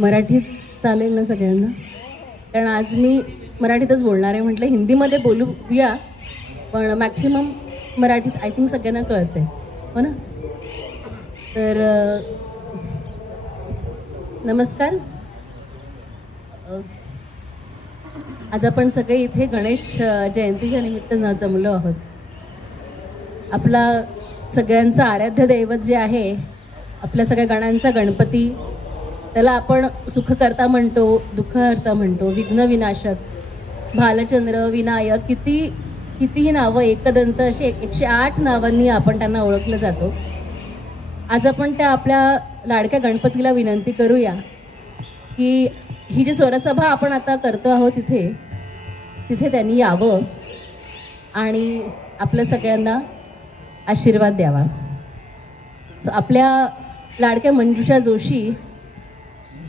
मराठीत चालेल ना सगळ्यांना? कारण आज मी मराठीतच बोलणार आहे. म्हटलं हिंदीमध्ये बोलूया, पण मॅक्सिमम मराठीत आय थिंक सगळ्यांना कळते, हो ना? तर नमस्कार. आज आपण सगळे इथे गणेश जयंतीच्या निमित्त जमलो आहोत. आपला सगळ्यांचा आराध्य दैवत जे आहे, आपल्या सगळ्या गणांचा गणपती, त्याला आपण सुखकर्ता म्हणतो, दुःखहर्ता म्हणतो, विघ्न विनाशक, भालचंद्र, विनायक, कितीही नावं, एकदंत, अशी 108 नावांनी आपण त्यांना ओळखलं जातो. आज आपण त्या आपल्या लाडक्या गणपतीला विनंती करूया की ही जी स्वरसभा आपण आता करतो आहोत तिथे त्यांनी यावं आणि आपल्या सगळ्यांना आशीर्वाद द्यावा. सो आपल्या लाडक्या मंजुषा जोशी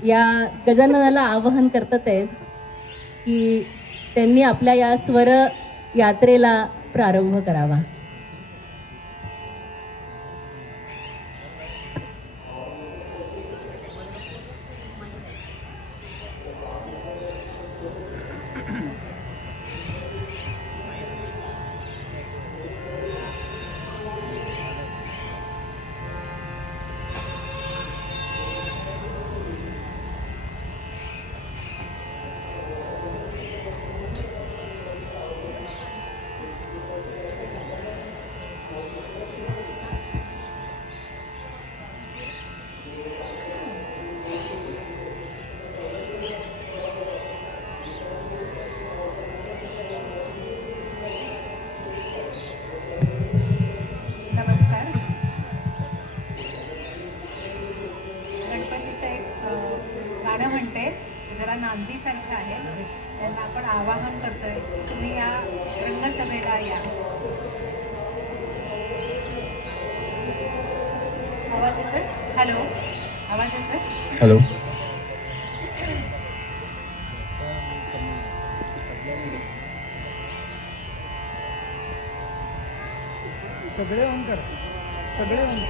या गजाननाला आवाहन करतात आहेत की त्यांनी आपल्या या स्वर यात्रेला प्रारंभ करावा. नांदीसारखं आहे, त्यांना आपण आवाहन करतोय तुम्ही या रंगसभेला या. आवाज येतोय? हॅलो, आवाज येतोय? हॅलो. सगळे ऑन कर, सगळे ऑन.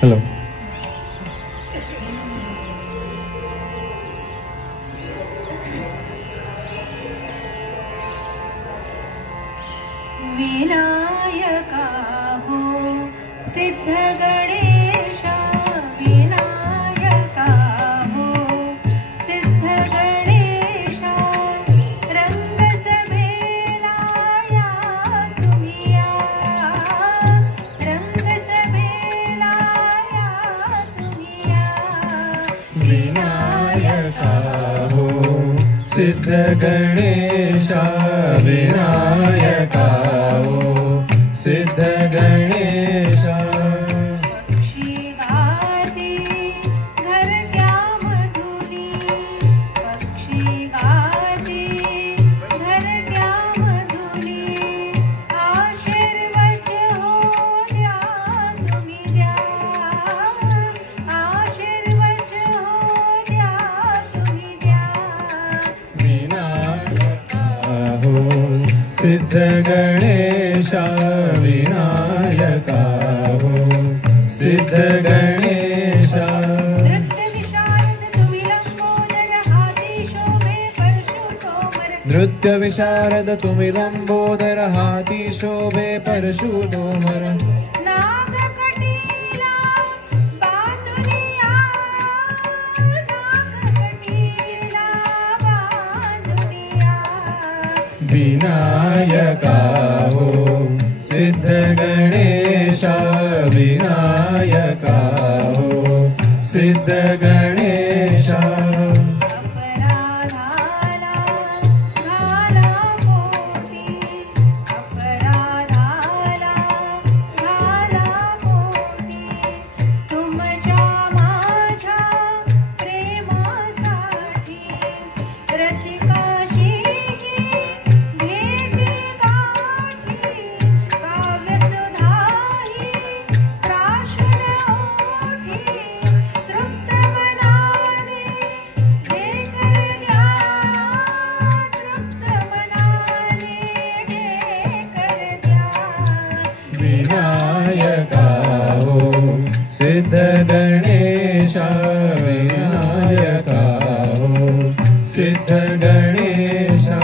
हॅलो. विनायका हो सिद्ध गणेशा, विनायका हो सिद्ध गणेशा, रंगसभेला या तुम्ही या, रंगसभेला या तुम्ही या. विनायका हो सिद्ध गणेशा, विनायका हो सिद्ध गणेशा. पक्षी गाती घरट्या मधुरी, पक्षी गाती घरट्या मधुरी, आशीर्वच हो द्या तुम्ही द्या, आशीर्वच हो द्या तुम्ही द्या. विनायका हो सिद्ध गणेशा, विनायका हो सिद्ध गणेशा. नृत्य विशारद तुम्ही लंबोदर, हाती शोभे परशुतोमर, नृत्य विशारद तुम्ही लंबोदर, हाती शोभे परशुतोमर. नागकटीला बांधुनिया, नागकटीला बांधुनिया. विनायका हो सिद्ध गणेशा, विनायका हो सिद्ध गणेशा. अपराधाला घाला मोठी, अपराधाला घाला मोठी, तुमच्या माझ्या प्रेमासाठी रसिकाशी भेटी गाठी. काव्यसुधाही प्राशुर ओठी, तृप्त मना सिद्ध गणेशा विनायका हो सिद्ध गणेशा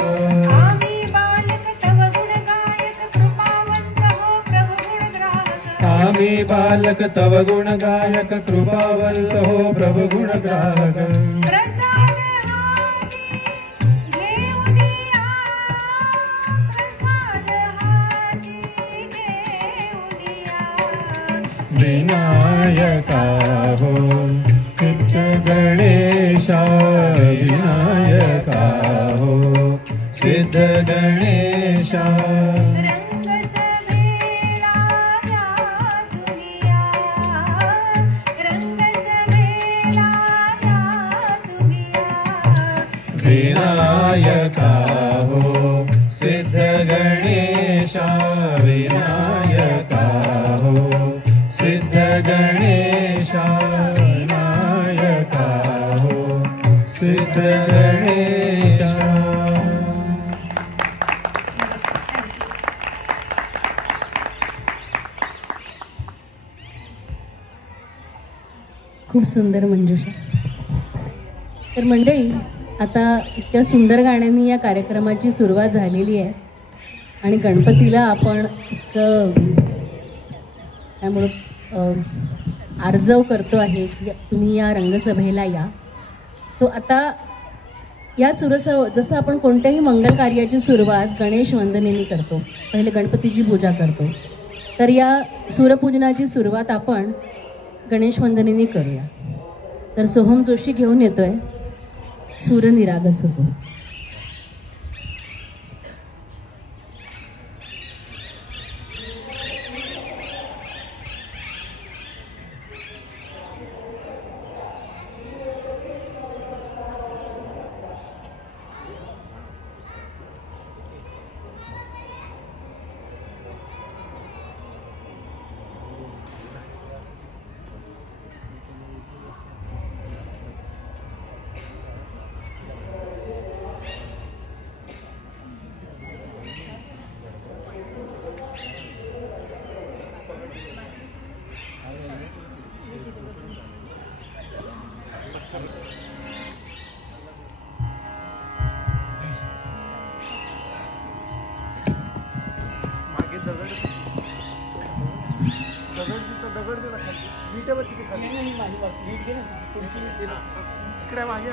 आम्ही बालक तव गुण गायक कृपावंत हो प्रभु गुण ग्राहक विनायका हो सिद्ध गणेशा विनायका हो सिद्ध गणेशा विनायका हो सिद्ध गणेशा विनायका हो सिद्ध गणेशा विनायका हो सिद्ध गणेशा. खूप सुंदर मंजुषा. तर मंडळी, आता इतक्या सुंदर गाण्यांनी या कार्यक्रमाची सुरुवात झालेली आहे आणि गणपतीला आपण इतकं त्यामुळं आर्जव करतो आहे की तुम्ही या रंगसभेला या. तो आता या जसं आपण कोणत्याही मंगल कार्याची सुरुवात गणेश वंदनेने करतो, पहिले गणपतीची पूजा करतो, तर या सूरपूजनाची सुरुवात आपण गणेश वंदनेने करूया. तर सोहम जोशी घेऊन येतोय सूरनिराग सुख. इकडे मागे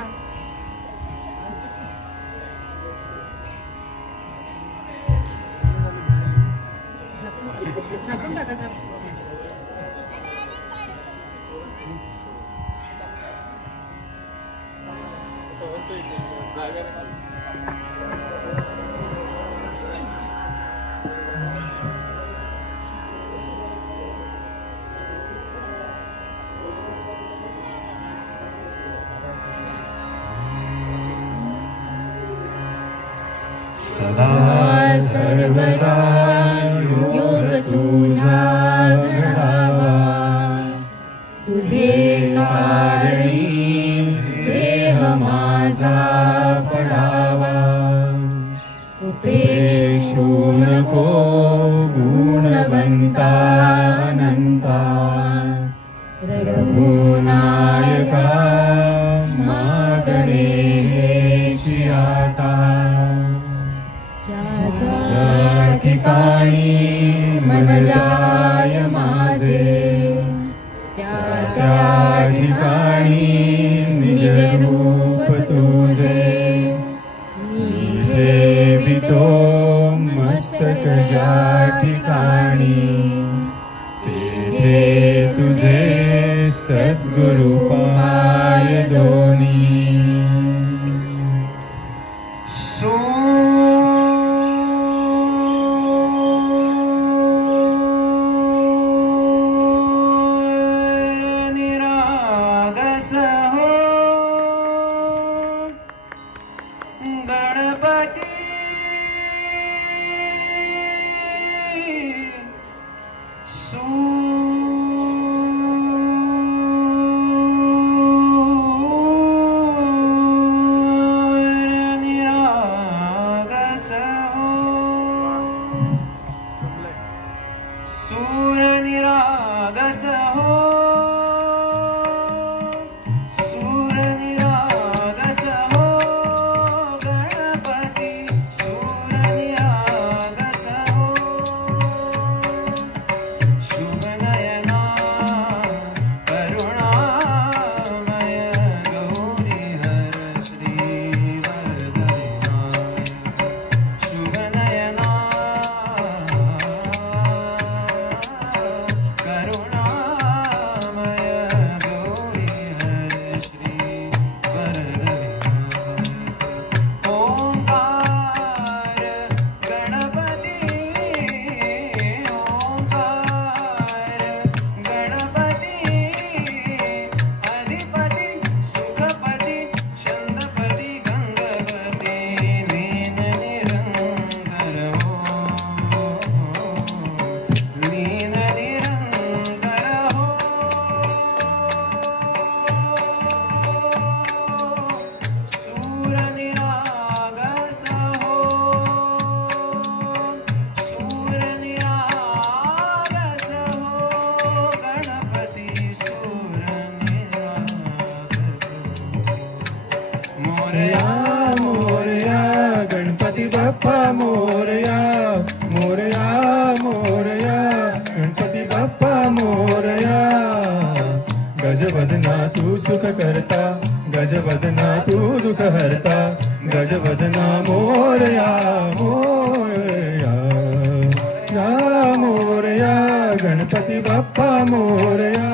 सदा सर्वदा योग तुझा घडावा तुझे कारणी देह माझा पडावा उपेक्षू नको गुणवंता अनंता रघुनायका मागणे हेची आता ज्या ठिकाणी मन जाय माझे त्या ठिकाणी निज रूप तुझे ठेवितो मस्तक ज्या ठिकाणी तेथे तुझे सद्गुरु पाय दोन्ही गजवदना तू सुख करता, गजवदना तू दुख हरता, गजवदना मोरया मोरया या मोरया गणपती बाप्पा मोरया।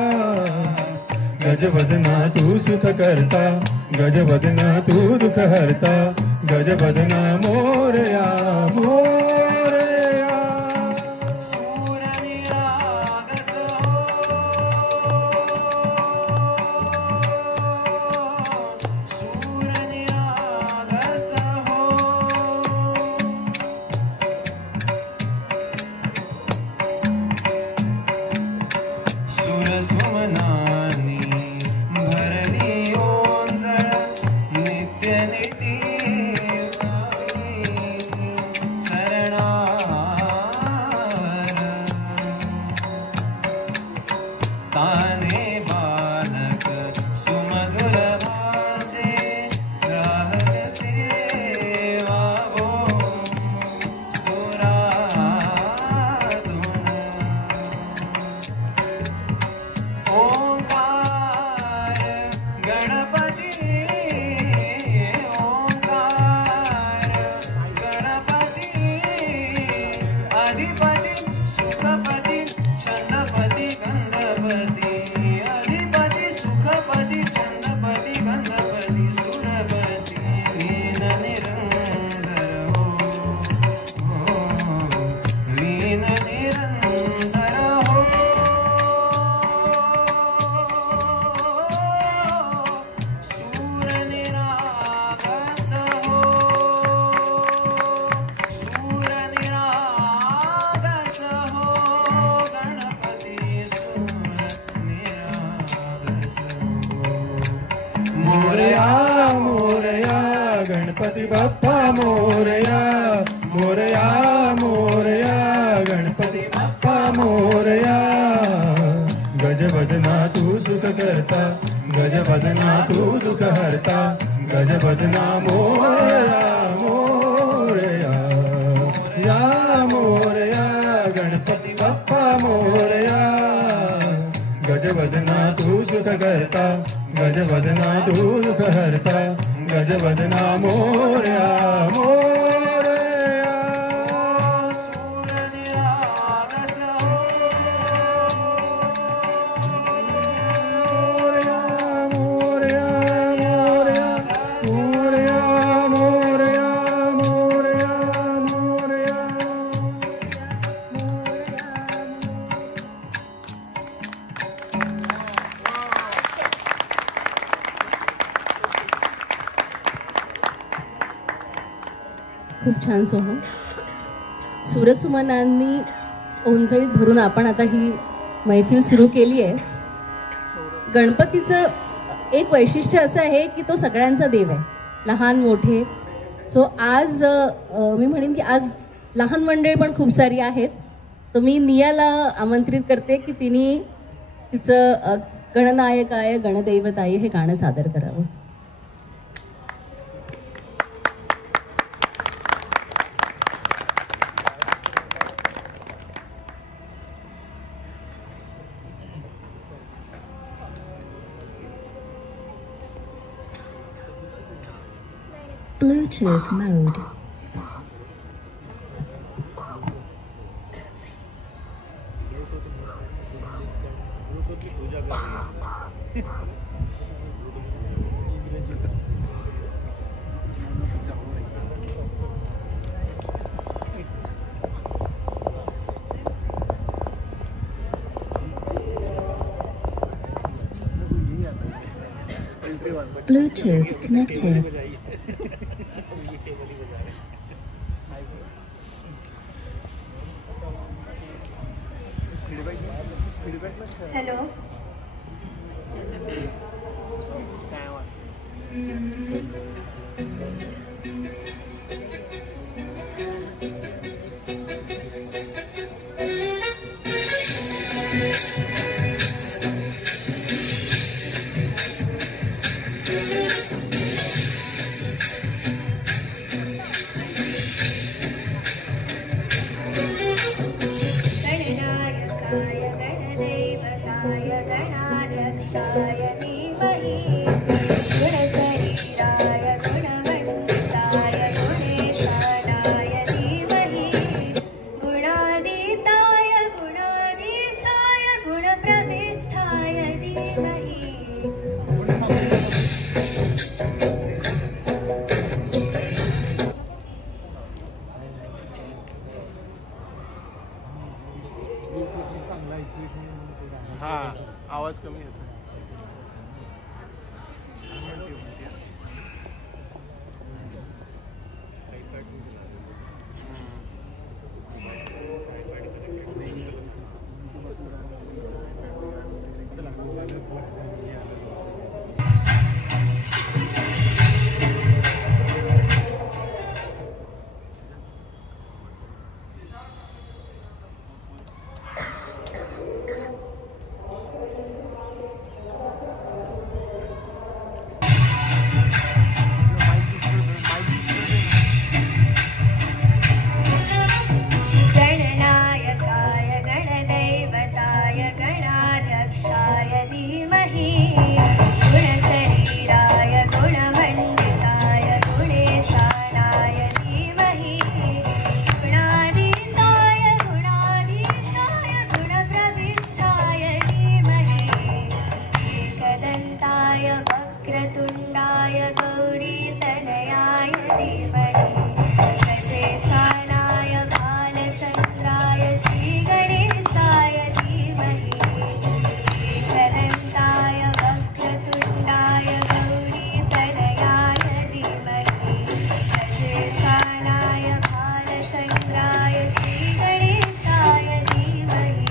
गजवदना तू सुख करता, गजवदना तू दुख हरता, गजवदना मोरया मोरया। सूरनिरागस सूरनिरागस सुरसुमनानी भरली ओंजळ नित्य निती ताने बालक सुमधुर भासे राहत सेवा वो सुराधुन। ओंकार गणपती ओंकार गणपती अधिपती सुखपती छन्नपती गंधपती अधिपती सुखपती छन्नपती गंधपती सुरपती लीन निरंतर हो लीन निरंतर हो। सूरनिरागस हो सूरनिरागस हो गणपती सूरनिरागस हो। मोरया मोरया गणपती बाप्पा मोरया मोरया मोरया गणपती बाप्पा मोरया। गजवदना तू सुख करता, गजवदना तू दुख हरता, गजवदना मोरया मोरया या मोरया गणपती बाप्पा मोरया। गजवदना तू सुख करता, गजवदना तू दुख हरता, गजवदना मोरया मोरया। सूरनिरागस हो मोरया मोरया मोरया मोरया मोरया मोरया खूप छान सोहम. सुरसुमनांनी ओंजळीत भरून आपण आता ही मैफिल सुरू केली आहे. गणपतीचं एक वैशिष्ट्य असं आहे की तो सगळ्यांचा देव आहे, लहान मोठे. सो आज मी म्हणेन की आज लहान मंडळी पण खूप सारी आहेत. सो मी नियाला आमंत्रित करते की तिने तिचं गणनायकाय गणदैवताय हे गाणं सादर करावं. Bluetooth mode. Bluetooth connected. Hello. गणनायकाय गणदैवताय गणाध्यक्षाय गुणाध्यक्षाय धीमहि गुणशरीराय गुणवन्ताय गुणेशानाय धीमहि गुणादिताय गुणाधीशाय गुणप्रविष्ठाय धीमहि हा आवाज कमी येतो. गणनायकाय गणदैवताय गणाध्यक्षाय धीमहि गुणशरीराय गुणमण्डिताय गुणेशानाय धीमहि गुणादिताय गुणाधीशाय गुणप्रविष्ठाय धीमहि एकदन्ताय वक्रतुण्डाय गौरीतनयाय धीमहि गजेशानाय बालचन्द्राय श्रीगणेशाय धीमहि एकदन्ताय वक्रतुण्डाय गौरीतनयाय धीमहि गजेशानाय बालचन्द्राय श्रीगणेशाय धीमहि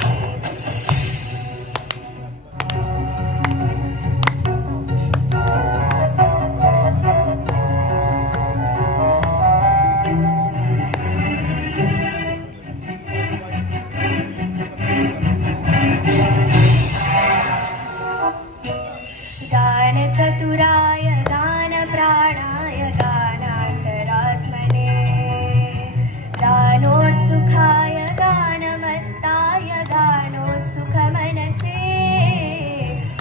गानचतुराय गानप्राणाय गानान्तरात्मने गानोत्सुखाय गानमत्ताय गानोत्सुकमनसे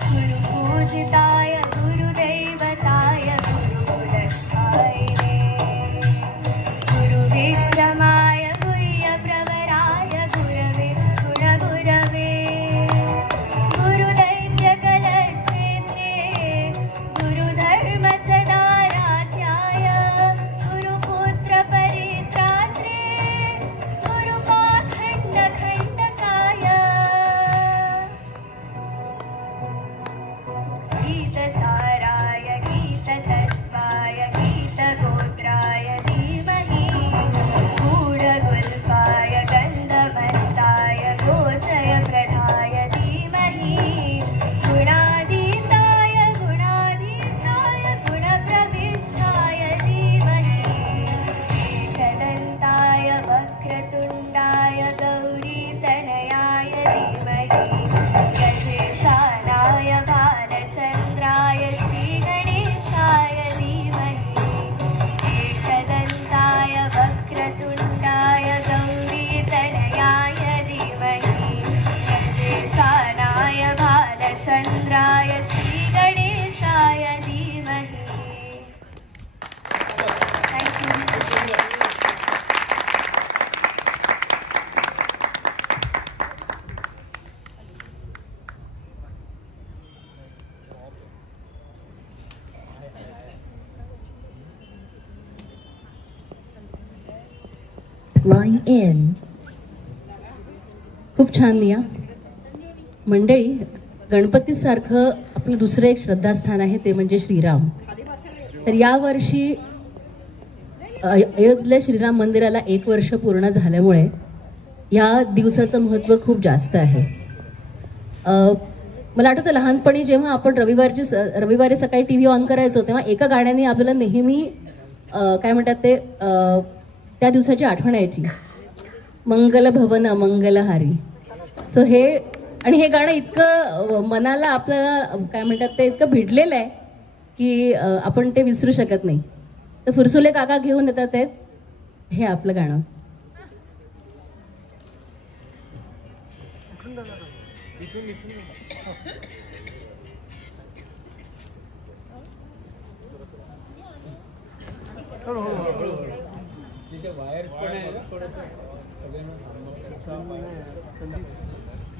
गुरुपूजिताय गुरुदैवताय गुरुगुणस्थायिने गुरुविक्रमाय गुह्यप्रवराय गुरवे गुणगुरवे गुरुदैत्यकलक्षेत्रे गुरुधर्मसदाराध्याय गुरुपुत्रपरित्रात्रे गुरुपाखण्डखण्डकाय गीतसाराय गीततत्त्वाय गीतगोत्राय धीमहि गूढगुल्फाय गन्धमत्ताय गोचयप्रदाय धीमहि गुणादिताय गुणाधीशाय गुणप्रविष्ठाय धीमहि एकदन्ताय वक्रतुण्डाय गौरीतनयाय धीमहि गजेशानाय बालचन्द्राय श्रीगणेशाय धीमहि एकदन्ताय वक्रतुण्डाय गौरीतनयाय धीमहि गजेशानाय बालचन्द्राय श्रीगणेशाय धीमहि. Thank you. Line in. खूप छान लिया मंडळी. गणपतीसारखं आपलं दुसरं एक श्रद्धास्थान आहे ते म्हणजे श्रीराम. तर यावर्षी अयोध्येतल्या श्रीराम मंदिराला 1 वर्ष पूर्ण झाल्यामुळे या दिवसाचं महत्त्व खूप जास्त आहे. मला आठवतं लहानपणी जेव्हा आपण रविवारी सकाळी टी व्ही ऑन करायचो तेव्हा एका गाण्याने आपल्याला नेहमी काय म्हणतात ते त्या दिवसाची आठवण यायची, मंगल भवन मंगलहारी. सो हे गाणं इतकं मनाला आपल्याला काय म्हणतात ते इतकं भिडलेलं आहे की आपण ते विसरू शकत नाही. तर फुरसुले काका घेऊन येतात हे आपलं गाणं.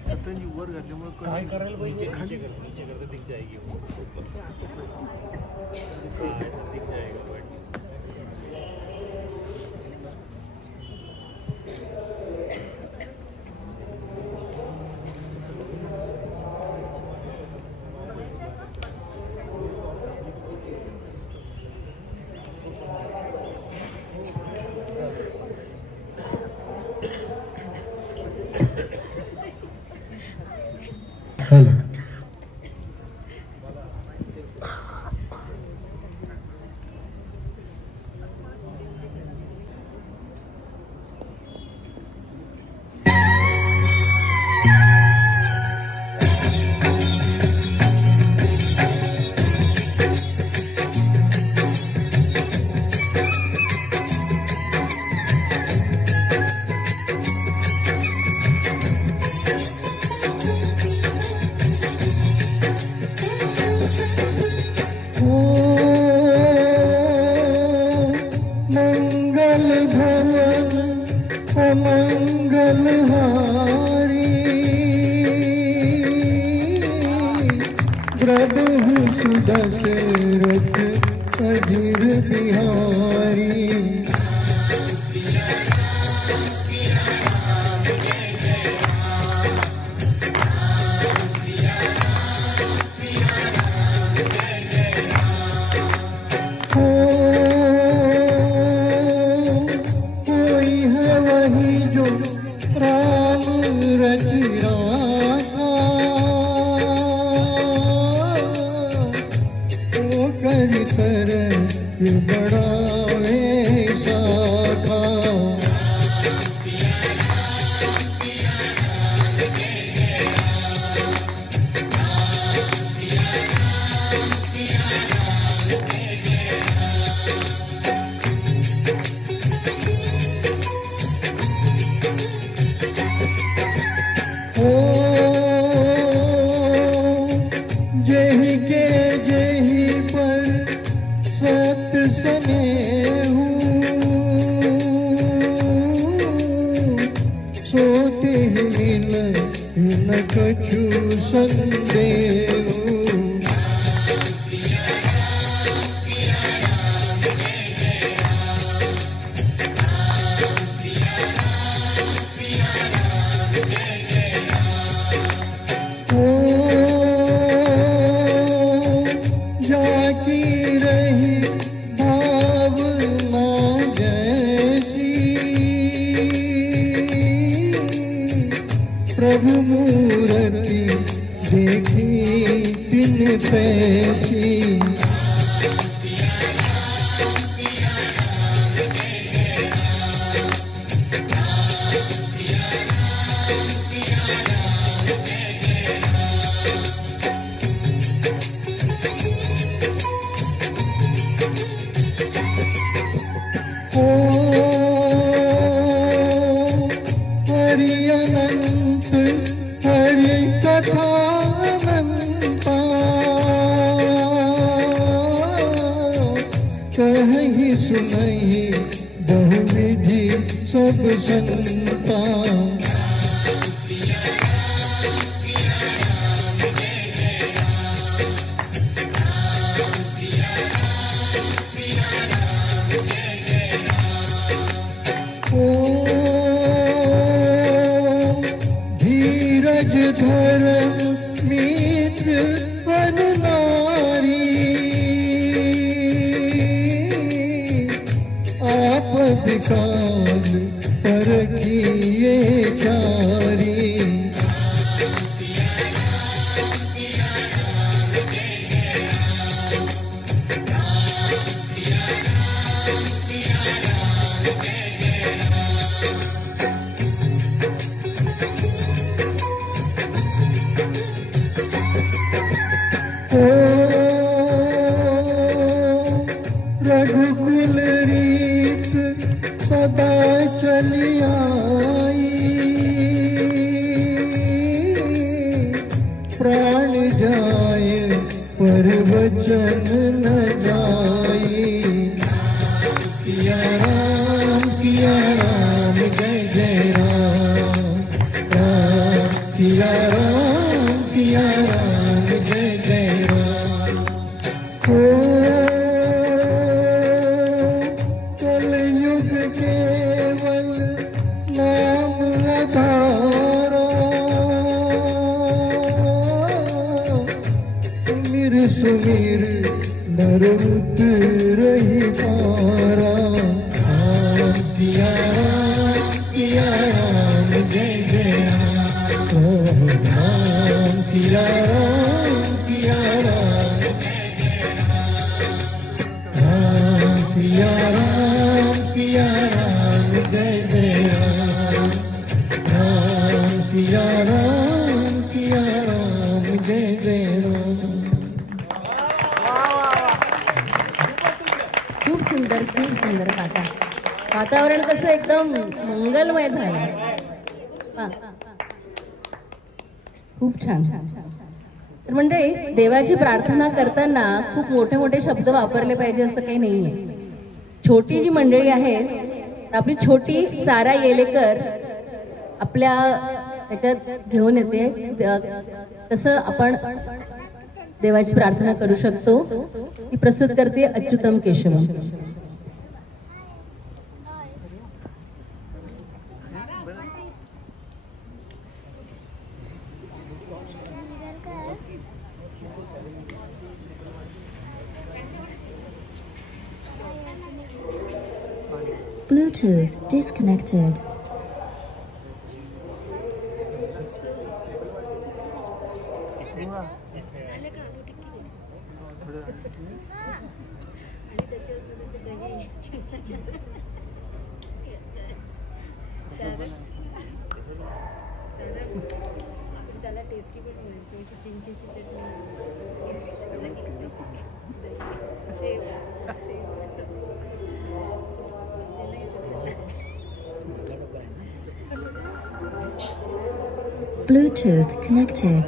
सतरंजी वर घातल्यामुळे काय करायला पाहिजे खाली नीचे करता दिख जाएगी वो दिख जाएगा हॅलो दशरथ अधीर बिहारी कोई है वही जो राम रचि राखा करी कर बढ़ावे शाखा ओ जही के जही पर सत स्नेहु सोते ही मिल न कछु संदेहु जाकी रही भावना जैसी प्रभु मूर्ति देखी बिन पैसी हरि अनंत हरि कथा अनंता कहीं सुनहि बहुविधि सब संता धीरज धर्म मित्र अनुनारी आपद काल पर किए चारी रघुकुल रीत सदा चली आई प्राण जाए पर वचन न जाई सिया राम सिया सुमीर नर उतरही पारा। राम सिया राम जय जय राम। राम सिया राम राम सिया राम जय जय राम। राम सिया राम जय जय राम। खूप सुंदर काका. वातावरण कसं एकदम मंगलमय झालं. वा. खूप छान. तर मंडळी, देवाची प्रार्थना करताना खूप मोठे मोठे शब्द वापरले पाहिजे असं काही नाहीये. छोटी जी मंडळी आहे, आपली छोटी सारा येलेकर आपल्या त्याच्यात घेऊन येते कसं आपण देवाची प्रार्थना करू शकतो ती प्रस्तुत करते Achyutam Keshavam. Bluetooth disconnected. Bluetooth connected.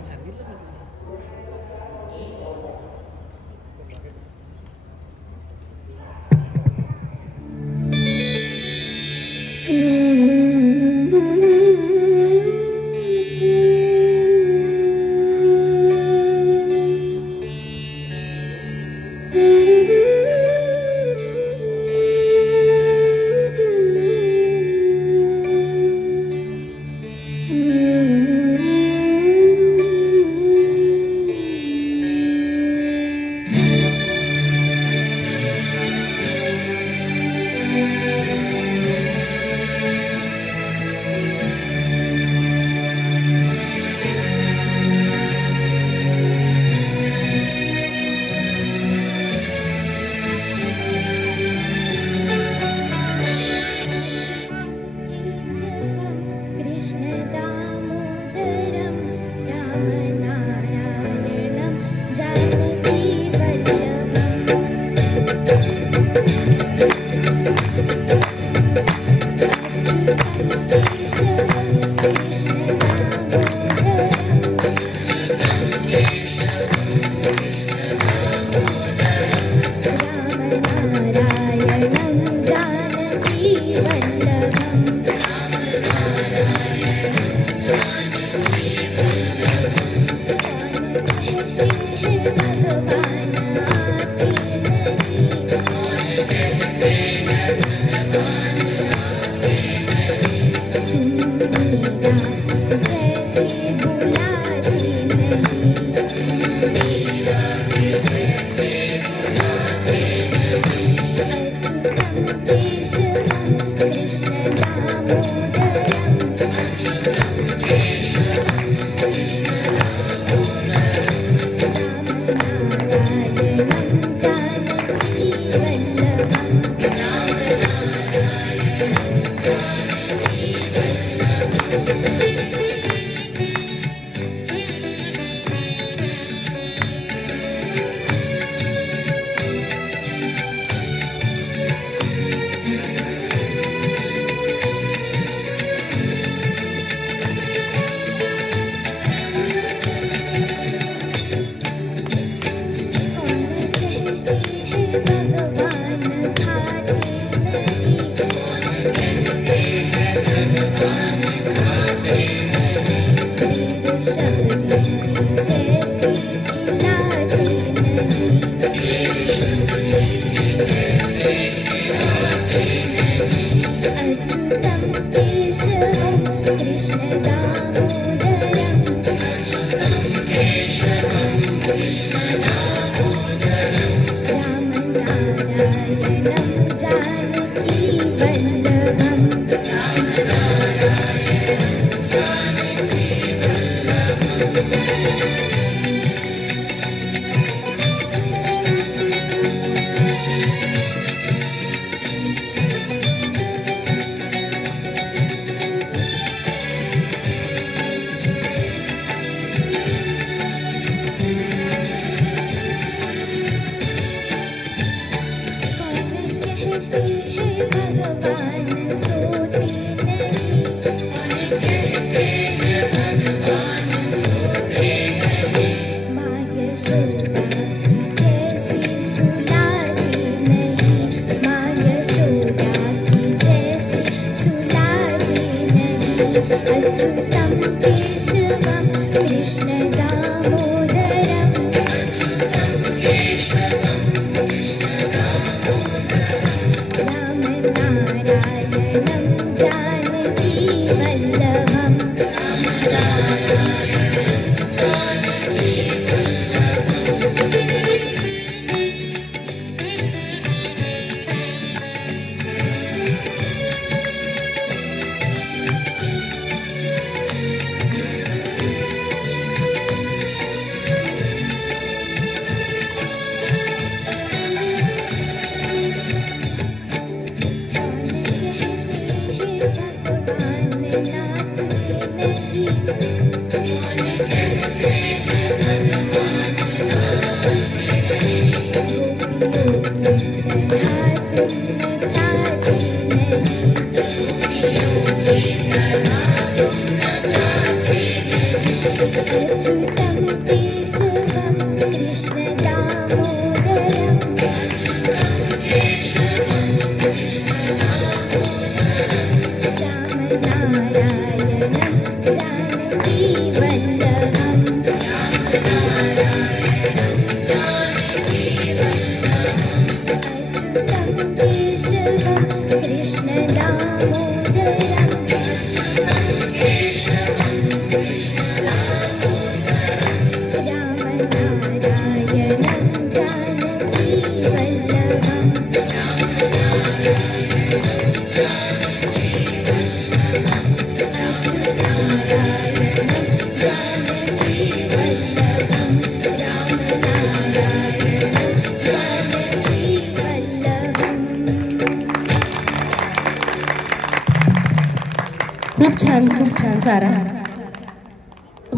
खूप छान सारा.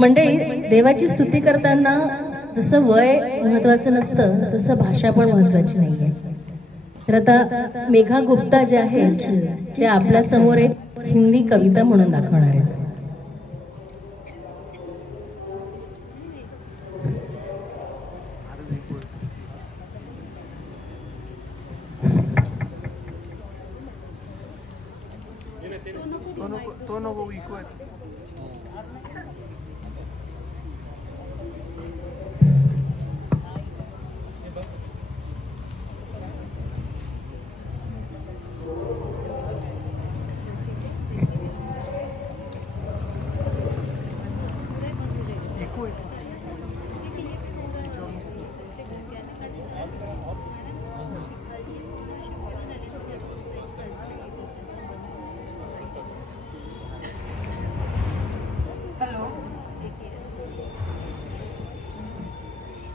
मंडळी, देवाची स्तुती करताना जसं वय महत्वाचं नसतं तसं भाषा पण महत्वाची नाहीये. तर आता मेघा गुप्ता जे आहेत ते आपल्या समोर एक हिंदी कविता म्हणून दाखवणार आहेत. तो नको इको आहे.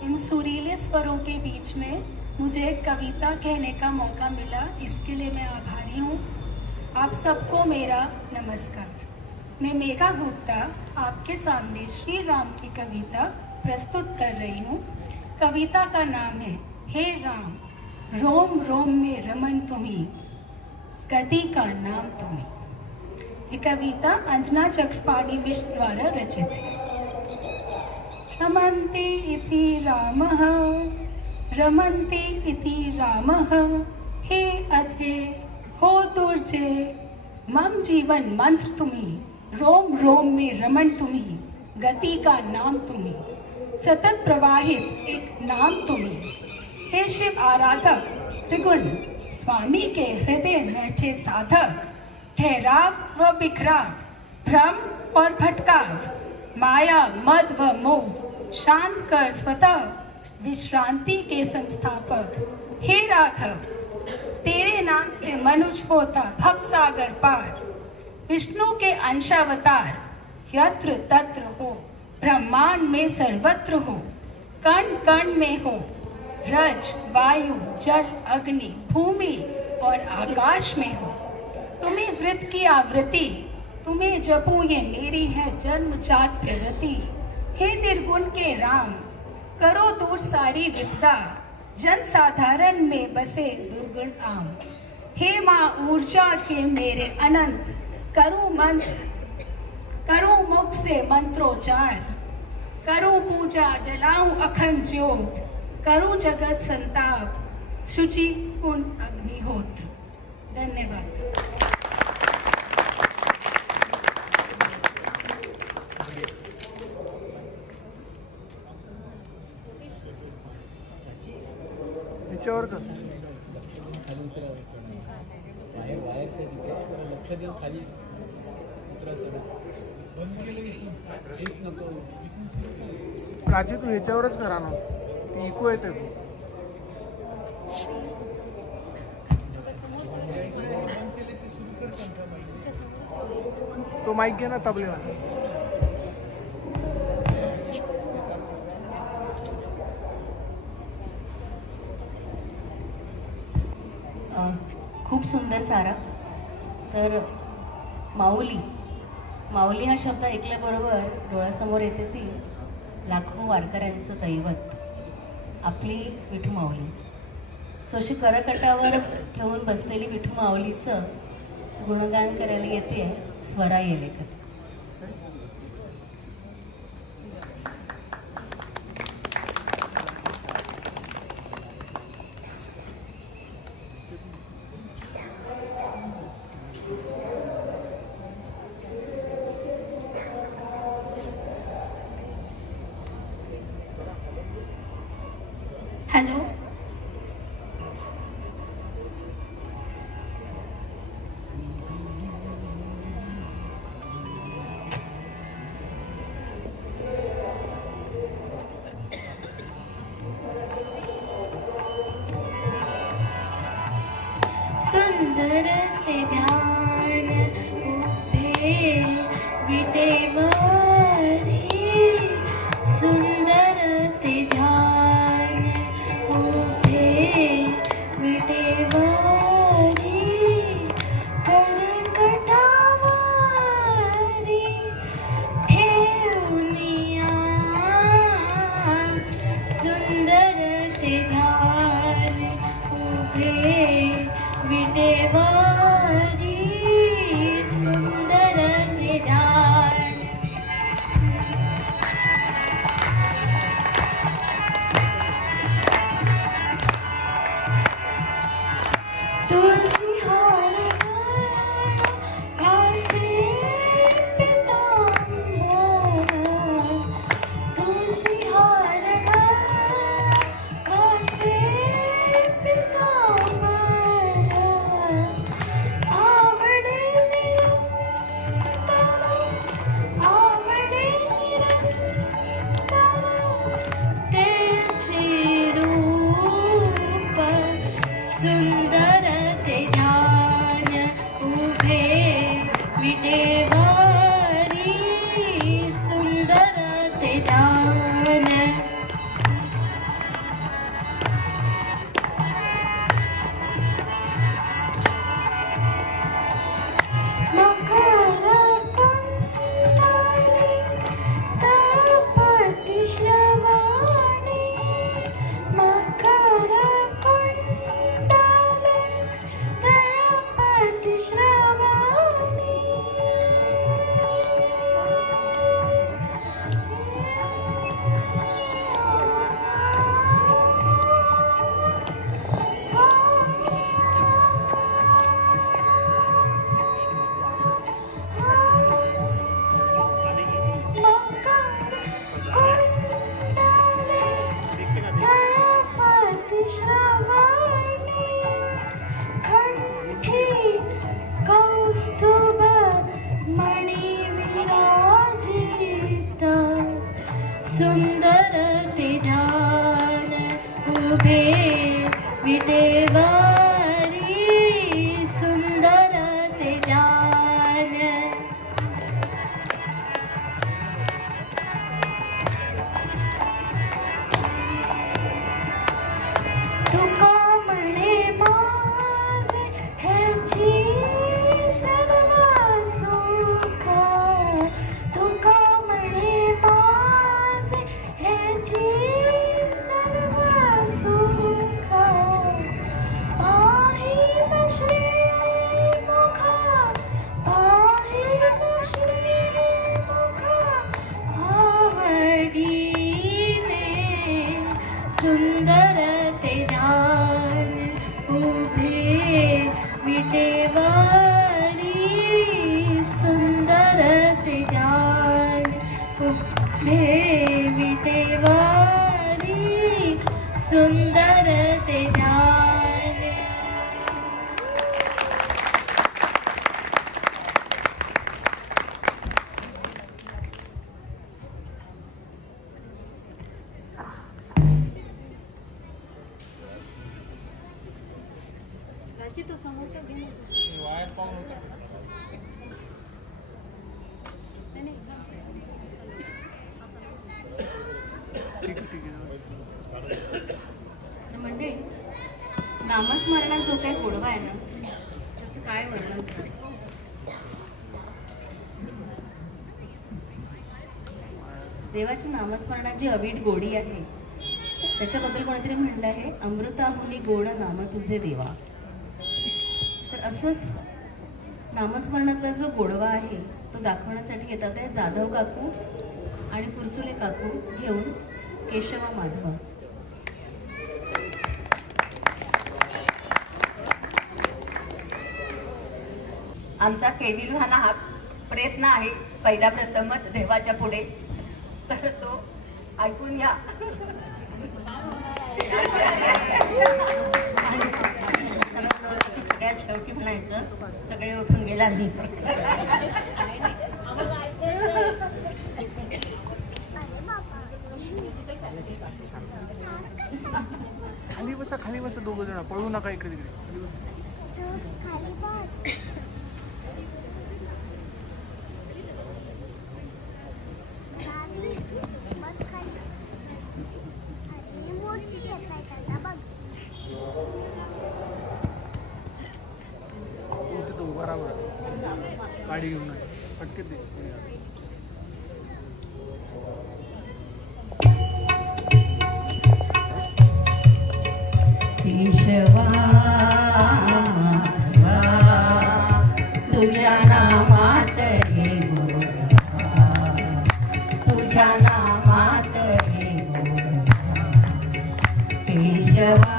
इन सुरीले स्वरों के बीच में मुझे एक कविता कहने का मौका मिला, इसके लिए मैं आभारी हूँ. आप सबको मेरा नमस्कार. मैं मेघा गुप्ता आपके सामने श्री राम की कविता प्रस्तुत कर रही हूँ. कविता का नाम है हे राम, रोम रोम में रमन तुम्ही, गति का नाम तुम्ही. ये कविता अंजना चक्रपाणी मिश्र द्वारा रचित है. रमन्ते इति रामः, रमन्ते इति रामः, हे अजय हो दुर्जय, मम जीवन मंत्र तुम्ही, रोम रोम में रमन तुम्ही, गति का नाम तुम्ही, सतत प्रवाहित एक नाम तुम्ही. हे शिव आराधक त्रिगुण स्वामी के हृदय बैठे साधक, ठहराव व बिखराव, भ्रम और भटकाव, माया मद व मोह शांत कर स्वतः, विश्रांति के संस्थापक. हे राघव, तेरे नाम से मनुज होता भव सागर पार, विष्णु के अंशावतार, यत्र तत्र हो, ब्रह्मांड में सर्वत्र हो, कण कण में हो, रज वायु जल अग्नि भूमि और आकाश में हो. तुम्हें वृत्त की आवृत्ति, तुम्हें जपू ये मेरी है जन्मजात प्रगति. हे निर्गुण के राम, करो दूर सारी विपदा, जन साधारण में बसे दुर्गुण आम. हे माँ ऊर्जा के मेरे अनंत, करूं मुख से मंत्रोच्चार, करूं पूजा जलाऊं अखंड ज्योत, करूं जगत संताप, शुचि कुंड अग्निहोत्र. धन्यवाद. ह्याच्यावरच असतं. खाली उतरावं बाहेर वायर्स आहे तिथे जरा लक्ष देऊन खाली उतरायचं. बंद केलं इथून हेच नको इथून सुरू केलं. प्राची तू ह्याच्यावरच करा ना, इको येते तू. तो माईक घे ना तबलेला. खूप सुंदर सारा. तर माऊली माऊली हा शब्द ऐकल्याबरोबर डोळ्यासमोर येते ती लाखो वारकऱ्यांचं दैवत आपली विठू माऊली. सो अशी करकटावर ठेवून बसलेली विठू माऊलीचं गुणगान करायला येते स्वरा येलेकर. हॅलो. सुंदर ते ध्यान उभे विटेवरी, सुंदर ते ध्यान उभे विटेवरी, करकटावरी ठेवूनिया, सुंदर ते ध्यान उभे विटेवरी, सुंदर ते ध्यान. तुळशी हार कासे पितांबर, तुळशी हार कासे पितांबर, आवडे निरंतर, आवडे निरंतर, तेचे रूप, सुंदर ते ध्यान उभे विटेवरी, सुंदर ते ध्यान. मकर कुंडली तळपती श्रवणी, मकर कुंडली तळपती श्रवणी, तळपती श्रवणी, कंठी कौस्तुभ मणि विराजित, सुंदर ते ध्यान उभे विटेवरी, सुंदर ते ध्यान. तुका म्हणे माझे ह्याची सर्व सुख, तुका म्हणे माझे ह्याची सर्व सुख, पाहिन श्रीमुख, पाहिन श्रीमुख, आवडीने, सुंदर ते ध्यान उभे विटेवरी, सुंदर ते ध्यान उभे विटेवरी, सुंदर ते ध्यान. वरची तो समोसा घे ना. वायर पाहून होता. नाही, नाही. ठीक आहे. तर म्हणजे नामस्मरणात जो काही गोडवा आहे ना त्याचं काय वर्णन करायचं. देवाच्या नामस्मरणात जी अवीट गोडी आहे त्याच्याबद्दल कोणीतरी म्हणलं आहे, अमृताहुनी गोड नाम तुझे देवा. तर असंच नामस्मरणातला जो गोडवा आहे तो दाखवण्यासाठी येतात आहे जाधव काकू आणि फुरसुले काकू घेऊन केशवा माधव. आमचा केविलवाना हा प्रयत्न आहे पहिला प्रथमच देवाच्या पुढे, तर तो ऐकून घ्या. सगळ्यात शेवटी म्हणायचं, सगळे उठून गेला नाही. खाली बसा दोघ जण, पळू नका इकडे तिकडे. गाडी घेऊन पटकन दे. केशवा तुझ्या नामात हे गोडवा, तुझ्या नामात हे गोडवा. केशवा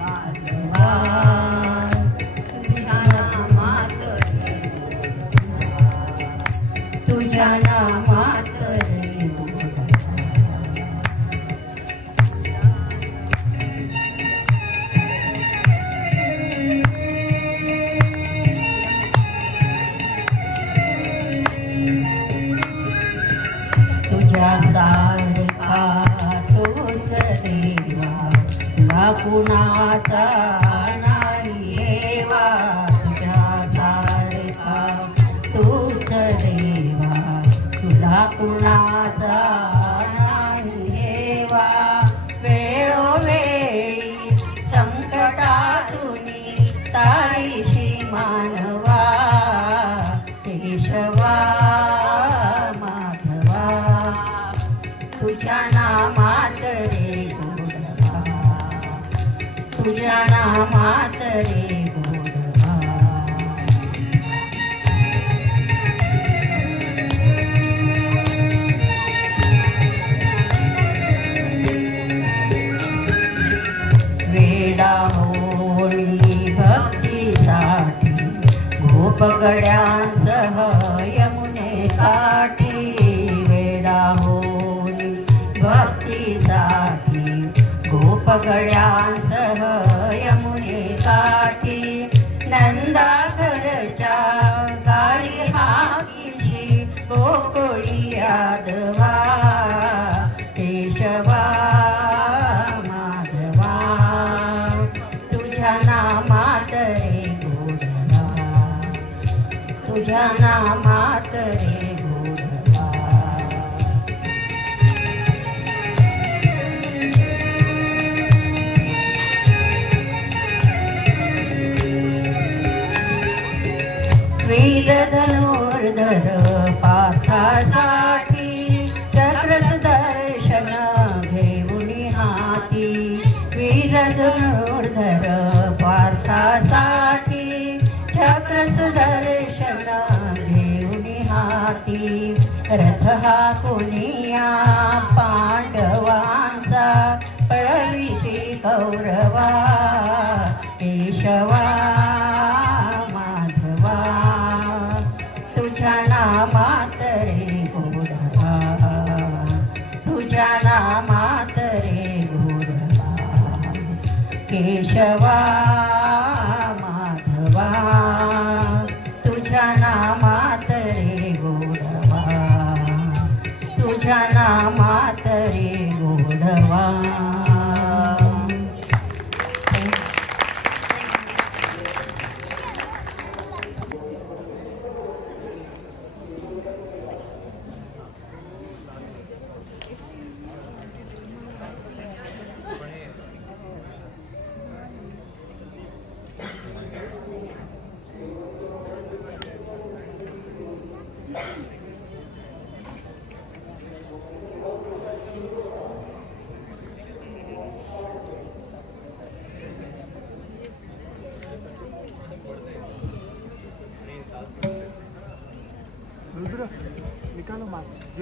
माधवा तुझ्या नामात हे गोडवा, तुझ्या नामात हे गोडवा. सारखा तोच देवा, तुला कुणाचा नाही येवा. तुझ्या सारखा तोच देवा, तुला कुणाचा नाही येवा. वेळोवेळी संकटातून तारीशी मानवा. केशवा तुझ्या नामात रे गोडवा, तुझ्या नामात रे गोडवा. वेडा होळी भक्तीसाठी गोपगड्यांसह यमुने काठी. वेडा होळी भक्तीसाठी गोपगड्यांसह यमुने काठी. नंदाघरच्या गाई हाकीशी गोकुळी यादवा. केशवा माधवा तुझ्या नामात रे गोडवा, तुझ्या नामात रे गोडवा. वीर धनुर्धर पार्थासाठी चक्र सुदर्शन घेऊन हाती. वीर धनुर्धर पार्थासाठी चक्र सुदर्शन घेऊन हाती. रथ हा कोणिया पांडवांचा पळविशी कौरवा. केशवा माधवा तुझ्या नामात रे गोडवा, तुझ्या नामात रे गोडवा. केशवा माधवा तुझ्या नामात रे गोडवा, तुझ्या नामात रे गोडवा.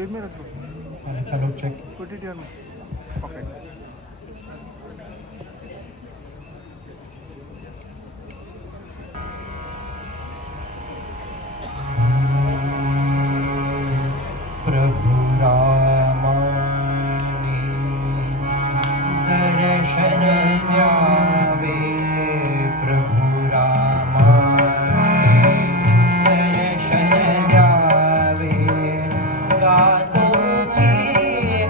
साइड में रख लो। Hello check. Put it your pocket. प्रभु रामानी दर्शन द्यावे, प्रभु रामानी दर्शन द्यावे, गातो की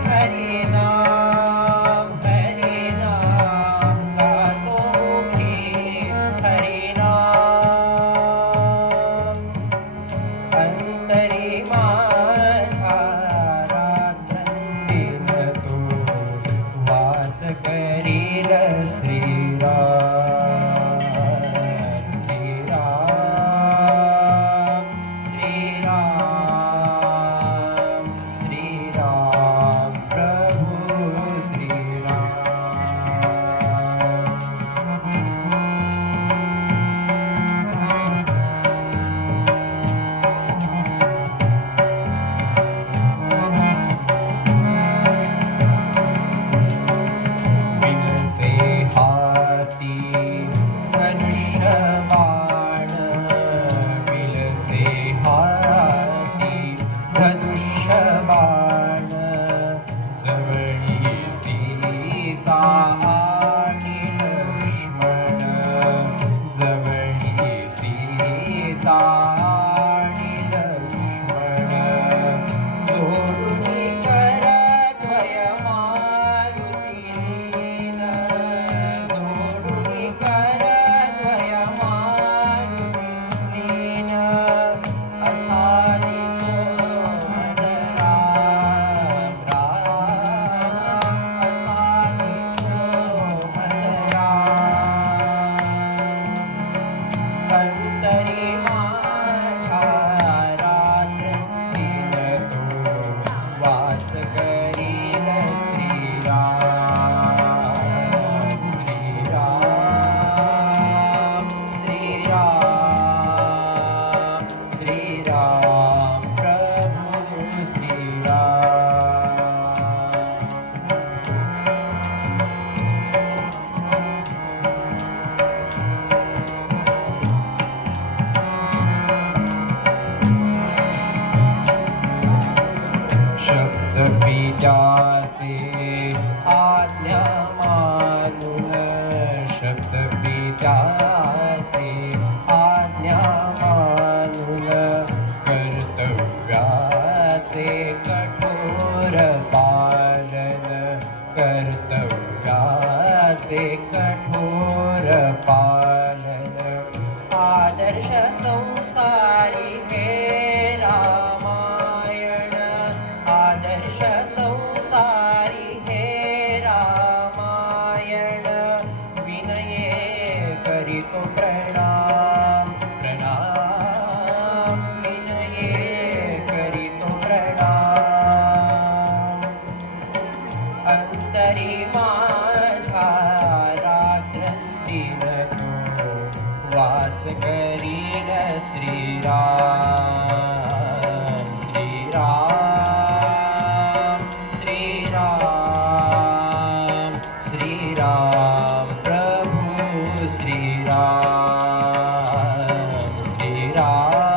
हरि नाम गातो की हरि नाम, अंतरी माझ्या रात्रंदिन तो वास करील श्रीराम श्रीराम श्रीराम श्रीराम प्रभु श्रीराम। बिनसे हाती धनुष्य बाण, बिनसे हाती धनुष्य बाण, जवळी सीता आणि लक्ष्मण, जवळी सीता आणि लक्ष्मण, जोडून करद्वय मारुतीन, जोडून करद्वय मारुतीन, असा दिसो मद राम राम, असा दिसो मद राम, अंतरी माझ्या रात्रंदिन तो वास करील श्रीराम श्रीराम श्रीराम श्रीराम प्रभु श्रीराम। शब्द बीजाचे आज्ञा मानून, शब्द बीजाचे आज्ञा मानून, कर्तव्याचे कठोर पालन, कर्तव्याचे कठोर पालन, आदर्श संसारी हे रामायण, आदर्श संसारी हे रामायण, विनये करितो प्रणाम प्रणाम, विनये करितो प्रणाम, अंतरी माझ्या रात्रंदिन तो वास करील श्रीराम श्रीराम श्रीराम श्रीराम प्रभु श्रीराम श्रीराम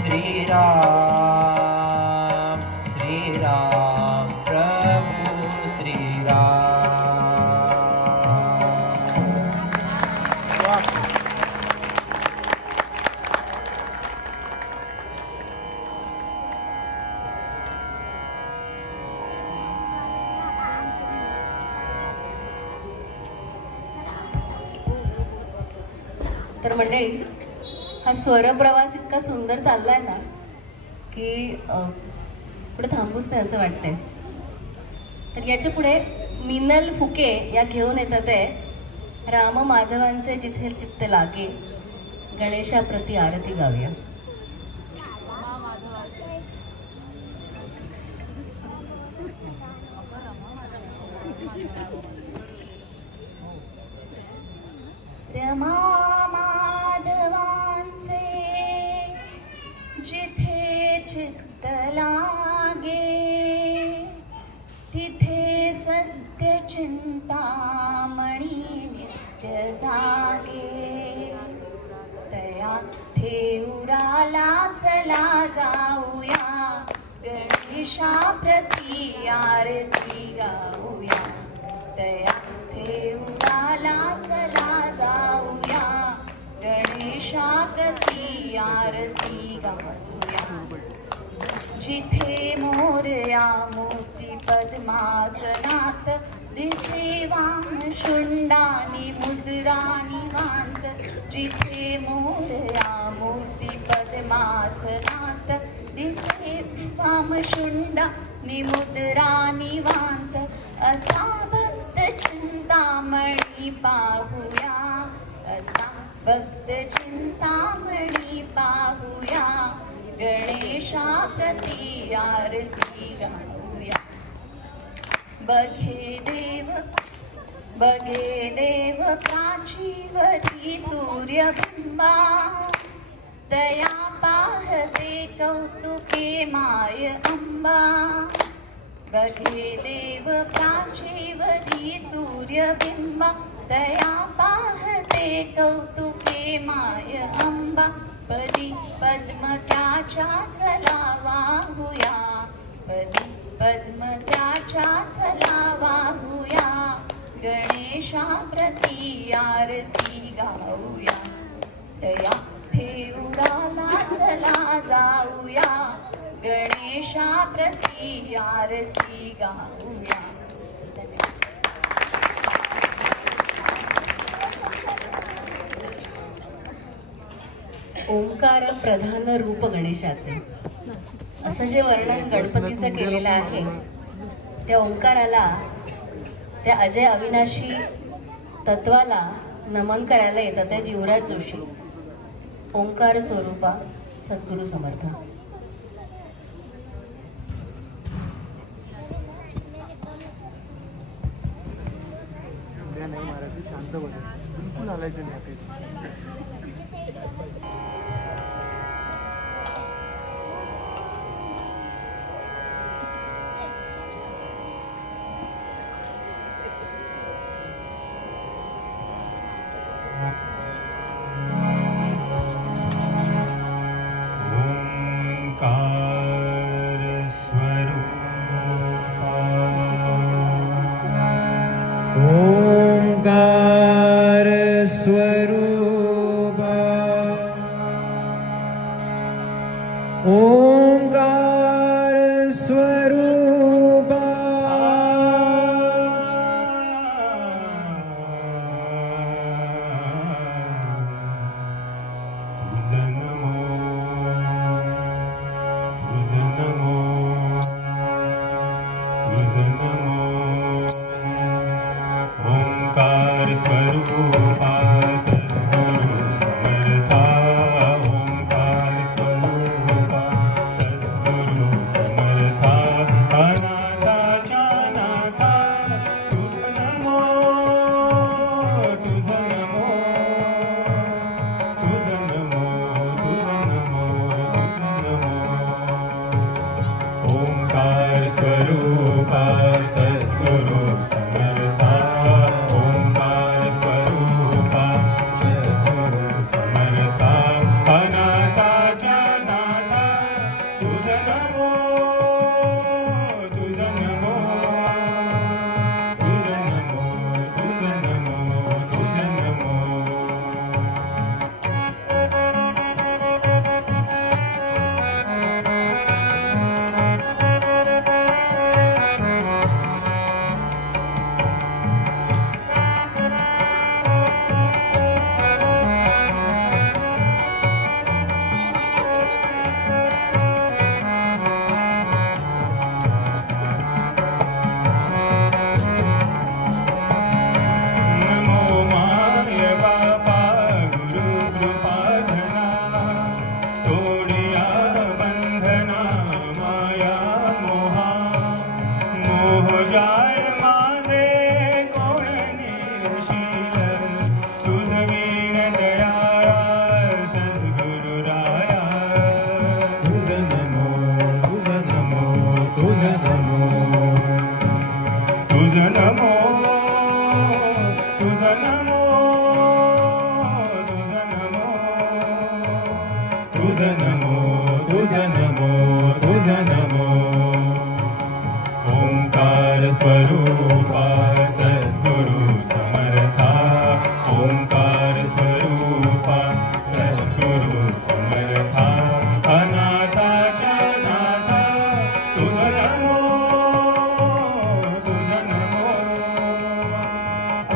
श्रीराम श्रीराम प्रभु श्रीराम। तर मंडळी, हा स्वरप्रवास इतका सुंदर चाललाय ना की पुढे थांबूच नाही असं वाटतंय. तर याच्या पुढे मिनल फुके या घेऊन येतात आहे राम माधवांचे जिथे चित्त लागे, गणेशाप्रती आरती गाऊया. रमा माधवांचे जिथे चित्त लागे, नित्य चिंतामणी नित्य जागे तया ठेवराला चला जाऊया गणेशा प्रती आरती गाऊया तया ठेवराला चला जाऊया गणेशा प्रती आरती गाऊया जिथे मोरया मोती पद्मासनात दिसे वाम शुंडानी मुद्रानी वांत जिथे मोरया मोती पद्मासनात दिसे वाम शुंडानी मुद्रानी वांत असा भक्त चिंतामणी पाहूया असा भक्त चिंतामणी पाहूया गणेशा प्रती आरती गाऊया बघे देव प्राचीवरी सूर्यबिंबा तया पाहते कौतुके माय अंबा बघे देव प्राचीवरी सूर्यबिंबा तया पाहते कौतुके माय अंबा पदी पद्म त्याच्या चला वाहूया पदी पद्म त्याच्या चला वाहूया गणेशा प्रती आरती गाऊया तया ठेवराला चला जाऊया गणेशा प्रती आरती गाऊया. ओंकार प्रधान रूप गणेशाचे असं जे वर्णन गणपतीचं केलेलं आहे त्या ओंकाराला त्या अजय अविनाशी तत्वाला नमन करायला येतात आहेत युवराज जोशी. ओंकार स्वरूपा सद्गुरू समर्थ. नाही महाराज शांत बस बिलकुल हलायचं नाही आता. ओंकार स्वरूपा ओंकार स्वरूपा तुझ नमो तुझ नमो तुझ नमो ओंकार स्वरूपा सद्गुरु समर्था ओंकार स्वरूपा सद्गुरु समर्था अनाथाच्या नाथा तुझ नमो तुझ नमो तुझ नमो तुझ नमो तुझ नमो ओंकार स्वरूपा सद्गुरु समर्था ओंकार स्वरूपा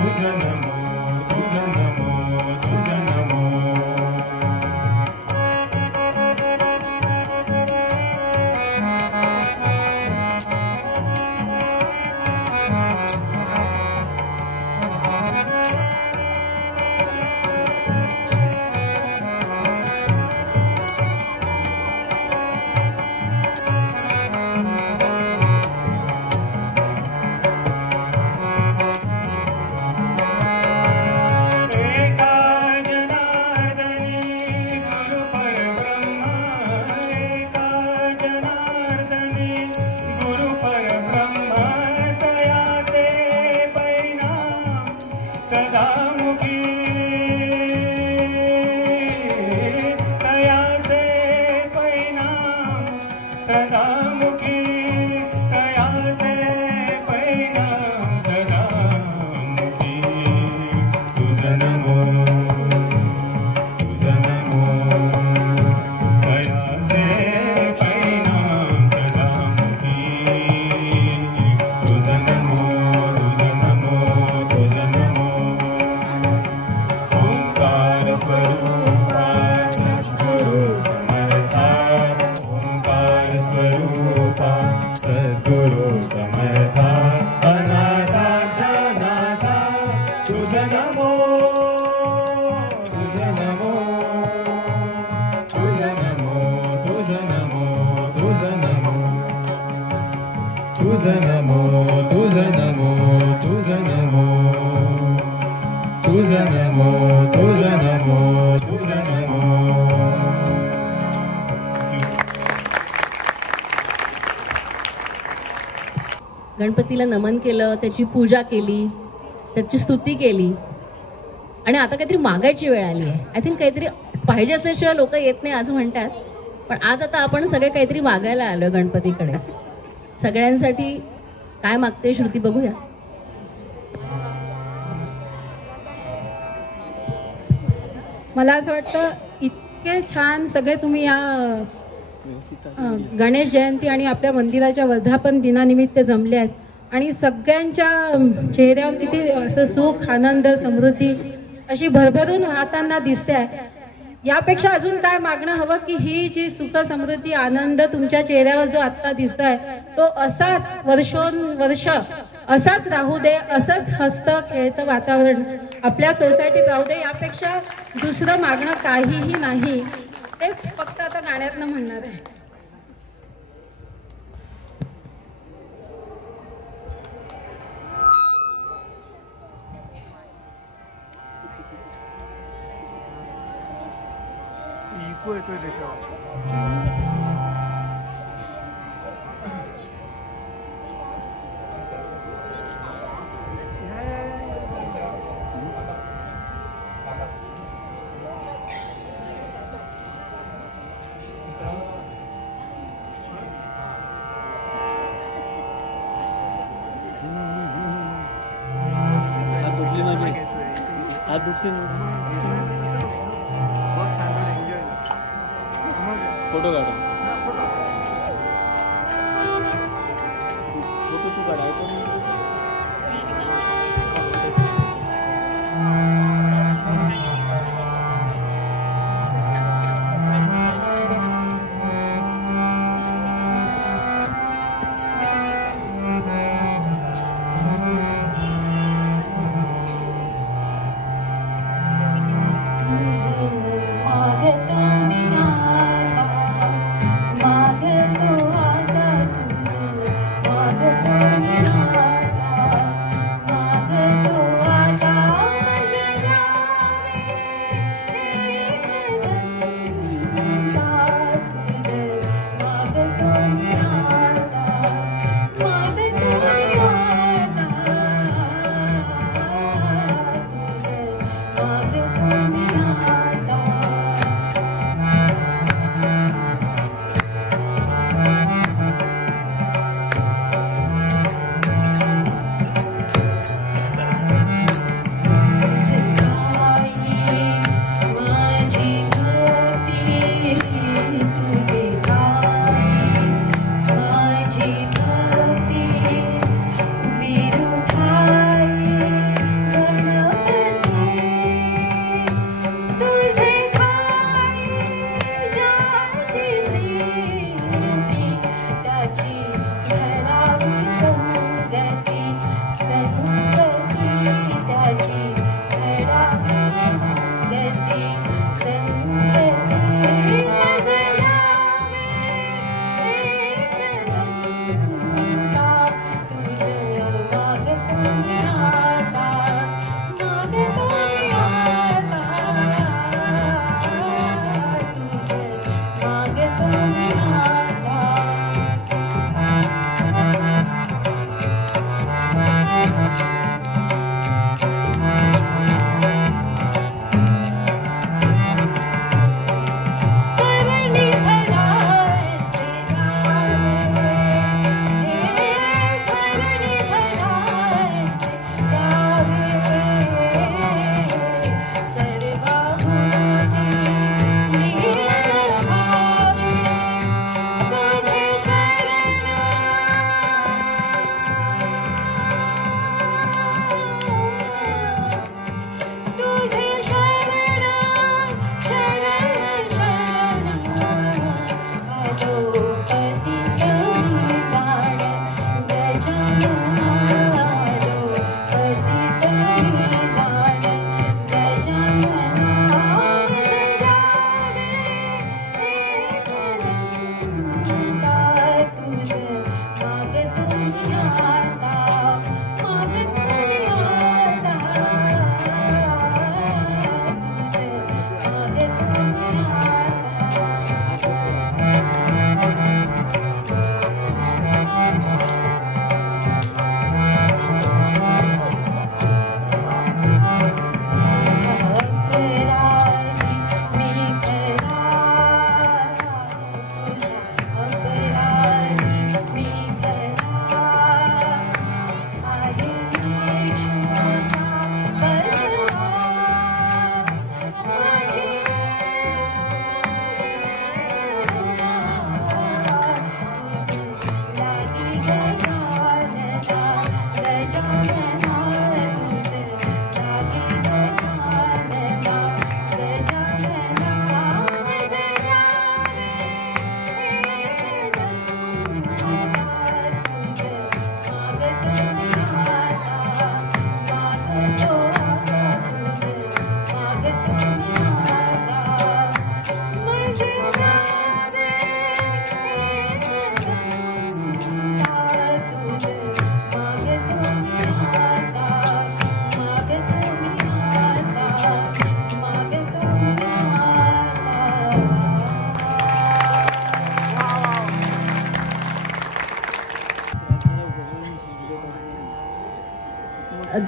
तुझं नमो तुझं नमो तुझं नमो गणपतीला नमन केलं, त्याची पूजा केली, त्याची स्तुती केली आणि आता काहीतरी मागायची वेळ आली आहे. आय थिंक काहीतरी पाहिजे असल्याशिवाय लोक येत नाही असं म्हणतात, पण आज आता आपण सगळे काहीतरी मागायला आलो गणपतीकडे. सगळ्यांसाठी काय मागते श्रुती बघूया. मला असं वाटतं इतके छान सगळे तुम्ही या गणेश जयंती आणि आपल्या मंदिराच्या वर्धापन दिनानिमित्त जमले आहेत आणि सगळ्यांच्या चेहऱ्यावर किती असं सुख, आनंद, समृद्धी अशी भरभरून वाहताना दिसते आहे. यापेक्षा अजून काय मागणं हवं की ही जी सुख, समृद्धी, आनंद तुमच्या चेहऱ्यावर जो आत्ता दिसतोय तो असाच वर्षोनवर्ष असाच राहू दे, असंच हसतं खेळतं वातावरण आपल्या सोसायटीत राहू दे. यापेक्षा दुसरं मागणं काहीही नाही. तेच फक्त आता गाण्यातनं म्हणणार आहे. इको येतोय त्याच्यावर. फोटो काढा, फोटो तू काढा.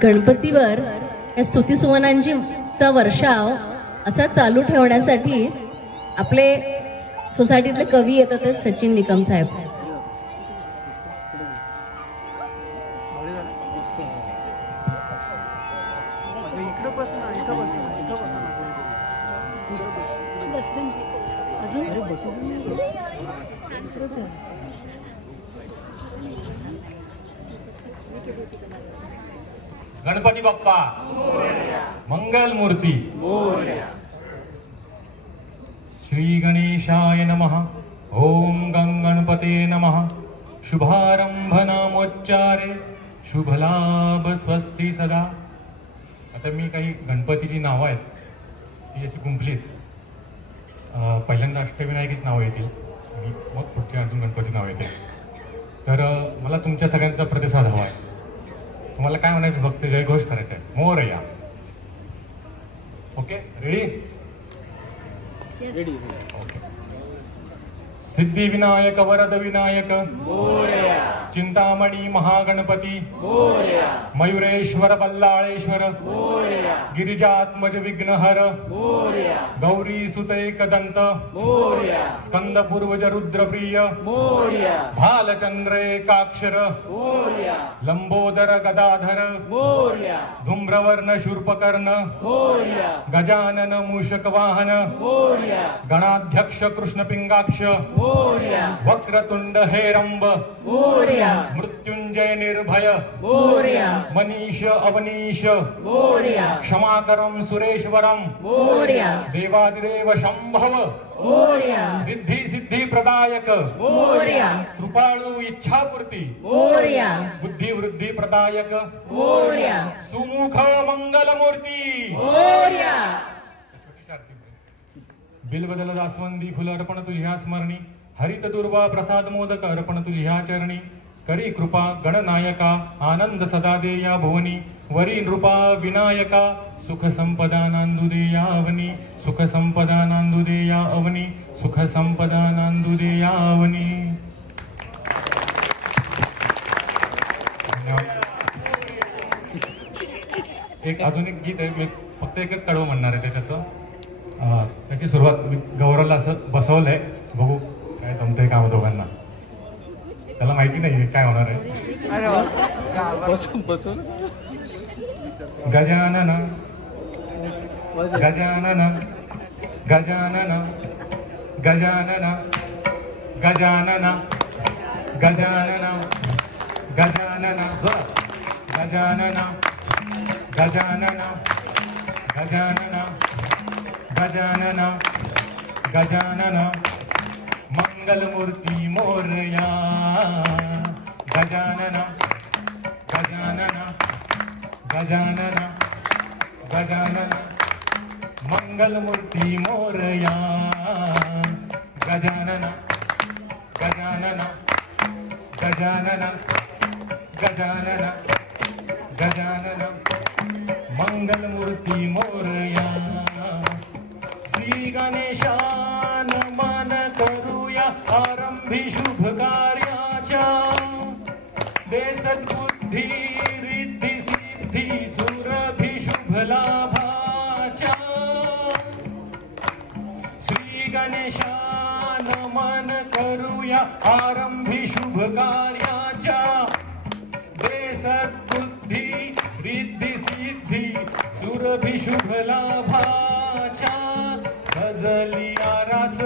गणपतीवर या स्तुतिसुमनांचा वर्षाव असा चालू ठेवण्यासाठी आपले सोसायटीतले कवी येतात आहेत, सचिन निकम साहेब. गणपती बाप्पा मंगल मूर्ती. श्री गणेशाय नमः. ओम गणपते नमः. शुभारंभ नामोच्चारे शुभलाभ स्वस्ती सदा. आता मी काही गणपतीची नावं आहेत ती अशी गुंफलीत. पहिल्यांदा अष्टविनायकीच नावं येतील आणि मग पुढच्या अजून गणपतीची नाव येतील. तर मला तुमच्या सगळ्यांचा प्रतिसाद हवा आहे. तुम्हाला काय म्हणायचं, भक्त जयघोष करायचा आहे. Morya. Okay, ready? Okay. Siddhi Vinayak Varad Vinayak Morya. Chintamani Mahaganpati Morya. Mayureshwar Ballaleshwar Morya. Girijatmaj Vighnahar Morya. Gauri सुतैक दंत मोरया. स्कंद पूर्वज रुद्रप्रिय मोरया. भालचंद्र एकाक्षर मोरया. लंबोदर गदाधर मोरया. धूम्रवर्ण शूर्पकर्ण मोरया. गजानन मूषक वाहन मोरया. गणाध्यक्ष कृष्ण पिंगाक्ष मोरया. वक्रतुंड हेरंब मोरया. मृत्युंजय निर्भय मोरया. मनीष अवनीश मोरया. क्षमाकरम सुरेश्वरम मोरया. देवादिदेव शंभव मोरया. रिद्धी सिद्धी प्रदायक मोरया. कृपाळू इच्छापूर्ती मोरया. बुद्धी वृद्धी प्रदायक मोरया. सुमुख मंगलमूर्ती मोरया. बिलबदल जास्वंदी फुल अर्पण तुझ्या स्मरणी. हरित दुर्वा प्रसाद मोदक अर्पण तुझ्या चरणी. करी कृपा गणनायका आनंद सदा दे या भुवनी. वरी नृपा विनायका सुख संपदा नांदू दे या अवनी. सुख संपदा नांदू दे या अवनी. सुख संपदा नांदू दे या अवनी. एक अजून एक गीत आहे, मी फक्त एकच कडवं म्हणणार आहे त्याच्याचं. त्याची सुरुवात मी गौरवला असं बसवलंय, बघू काय जमतंय का दोघांना. त्याला माहिती नाही काय होणार आहे. गजानन गजानन गजानन गजानन गजानन गजानन गजानन गजानन गजानन गजानन गजानन गजानन मंगलमूर्ती मोरया. गजानन गजानन गजानन गजानन मंगलमूर्ती मोरया. गजानन गजानन गजानन गजानन गजानन मंगलमूर्ती मोरया. श्री गणेशान मन करूया आरंभी शुभ कार्याच्या. दे सद्बुद्धी रिद्धी सिद्धी सुरभी शुभ लाभाच्या. श्री गणेशान मन करूया आरंभी शुभ कार्याच्या. दे सद्बुद्धी रिद्धी सिद्धी सुरभी शुभ लाभाच्या. सजली आरास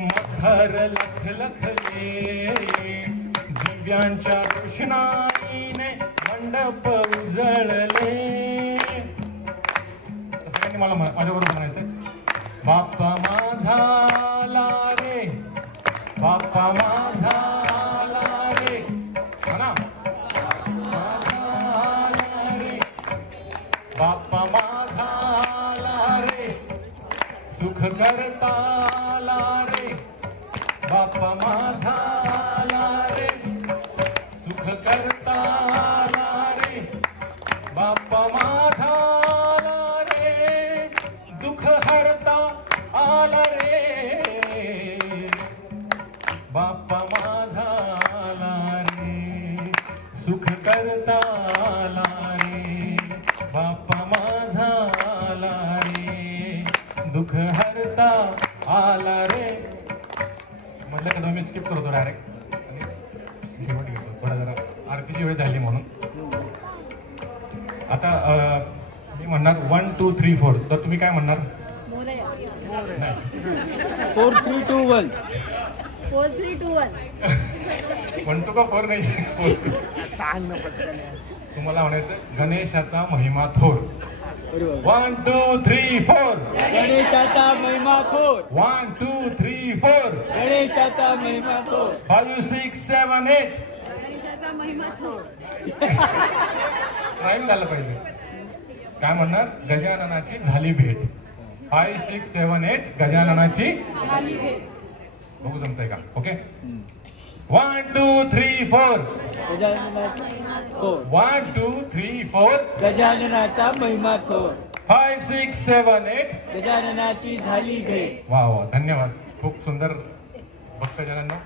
मखर लख लखले. दिव्यांच्या रोषणाईने मंडप उजळले. तसं मला माझ्याबरोबर म्हणायचंय. बाप्पा माझा आला रे. बाप्पा माझा आला रे. म्हणा बाप्पा माझा आला रे. सुख करता आला रे. बाप्पा माझा आला रे. सुख करता आला रे. बाप्पा माझा आला रे. दुःख हरता आला रे. बाप्पा माझा आला रे. सुख करता आला बाप्पा माझा आला रे, दुःख हरता आला रे. म्हटलं का मी स्किप करतो डायरेक्ट आणि शेवट घेतो, थोडा जरा आरतीची वेळ झाली म्हणून. आता मी म्हणणार 1 2 3 4, तर तुम्ही काय म्हणणार? 4 3 2 1. 4 3 2 1. 1 2 का 4 नाही, 4 सांग ना पटकन. तुम्हाला म्हणायचं गणेशाचा महिमा थोर. 1 2 3 4. गणेशाचा महिमा थोर. 1 2 3 4. गणेशाचा महिमा थोर. 5 6 7 8. गणेशाचा महिमा थोर. राईम झालं पाहिजे. काय म्हणणार? गजाननाची झाली भेट. 5 6 7 8. गजाननाची झाली भेट. बघू जमतंय का? ओके. 1 2 3 4. गजाननाचा थोर. 1 2 3 4. गजाननाचा महिमा थोर. 5 6 7 8. गजाननाची झाली भेट. वा वा, धन्यवाद. खूप सुंदर भक्तजनांना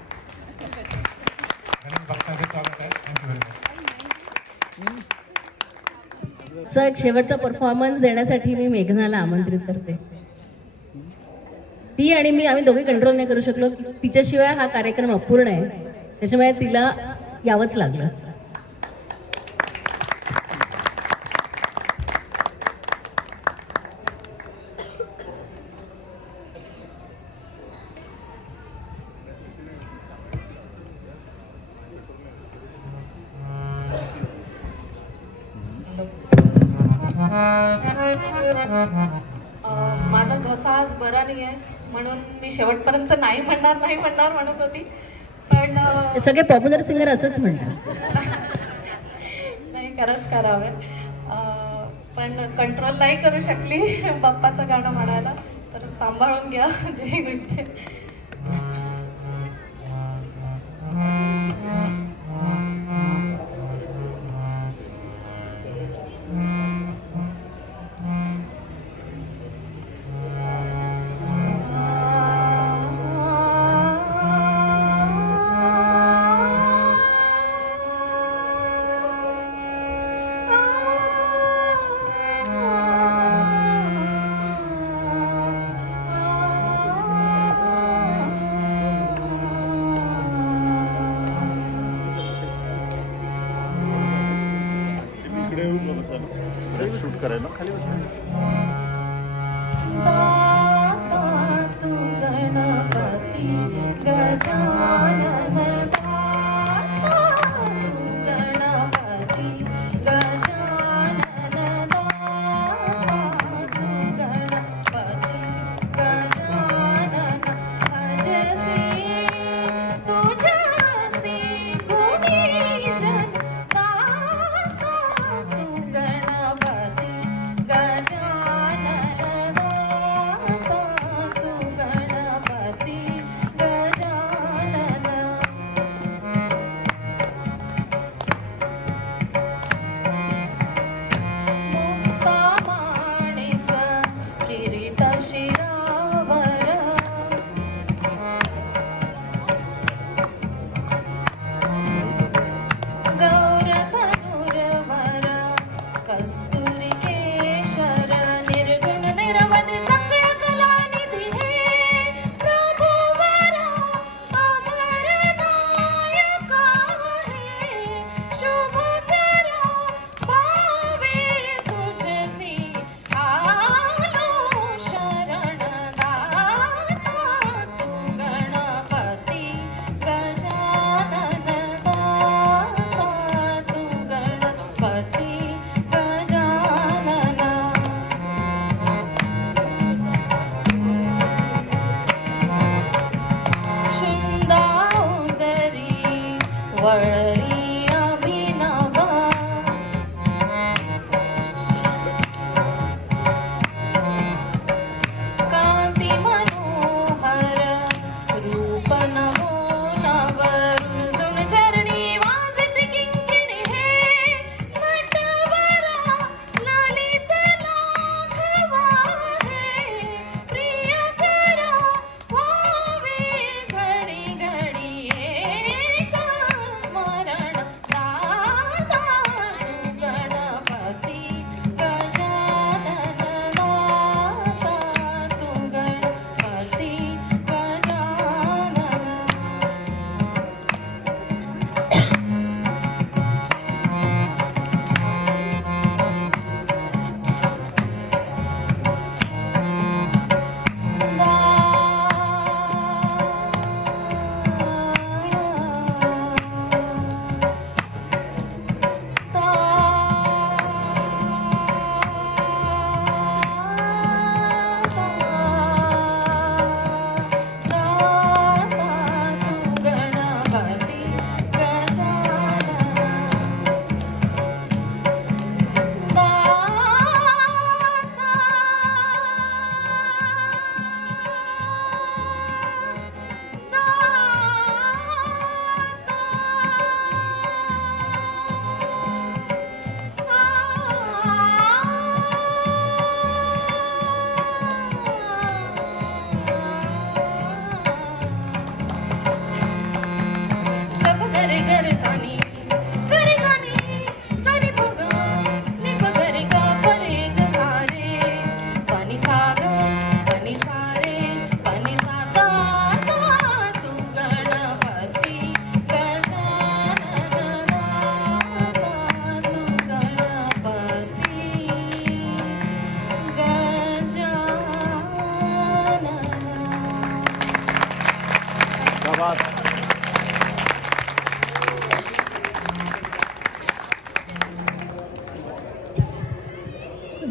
गणेश भक्तांचे स्वागत आहे. Thank you very much. चा एक शेवटचा परफॉर्मन्स देण्यासाठी मी मेघनाला आमंत्रित करते. ती आणि मी आम्ही दोघे कंट्रोल नाही करू शकलो. तिच्याशिवाय हा कार्यक्रम अपूर्ण आहे, त्याच्यामुळे तिला यावंच लागलं. माझा घसा आज बरा नाही आहे म्हणून मी शेवटपर्यंत नाही म्हणणार म्हणत होती, पण सगळे पॉप्युलर सिंगर असंच म्हणतात. नाही, खरंच करावे. पण कंट्रोल नाही करू शकली बाप्पाचं गाणं म्हणायला, तर सांभाळून घ्या. जय विठ्ठल. शूट करायला खाली तू गणपती गजानन गणपती गजानन गजानन भजसी तुझ्यासी गुणीजन गणपती गजानन तू गणपती गजानन. मुक्ता माणिक किरीट शिरावर गौरधनुर्वर कस्तुरी केशर निर्गुण निरवधि सकल कलानिधी हे प्रभुवरा अमर नायका हे शुभकरा भावे तुझसी आलो शरण दाता तू गणपती गजानन दाता तू गणपती गजानन.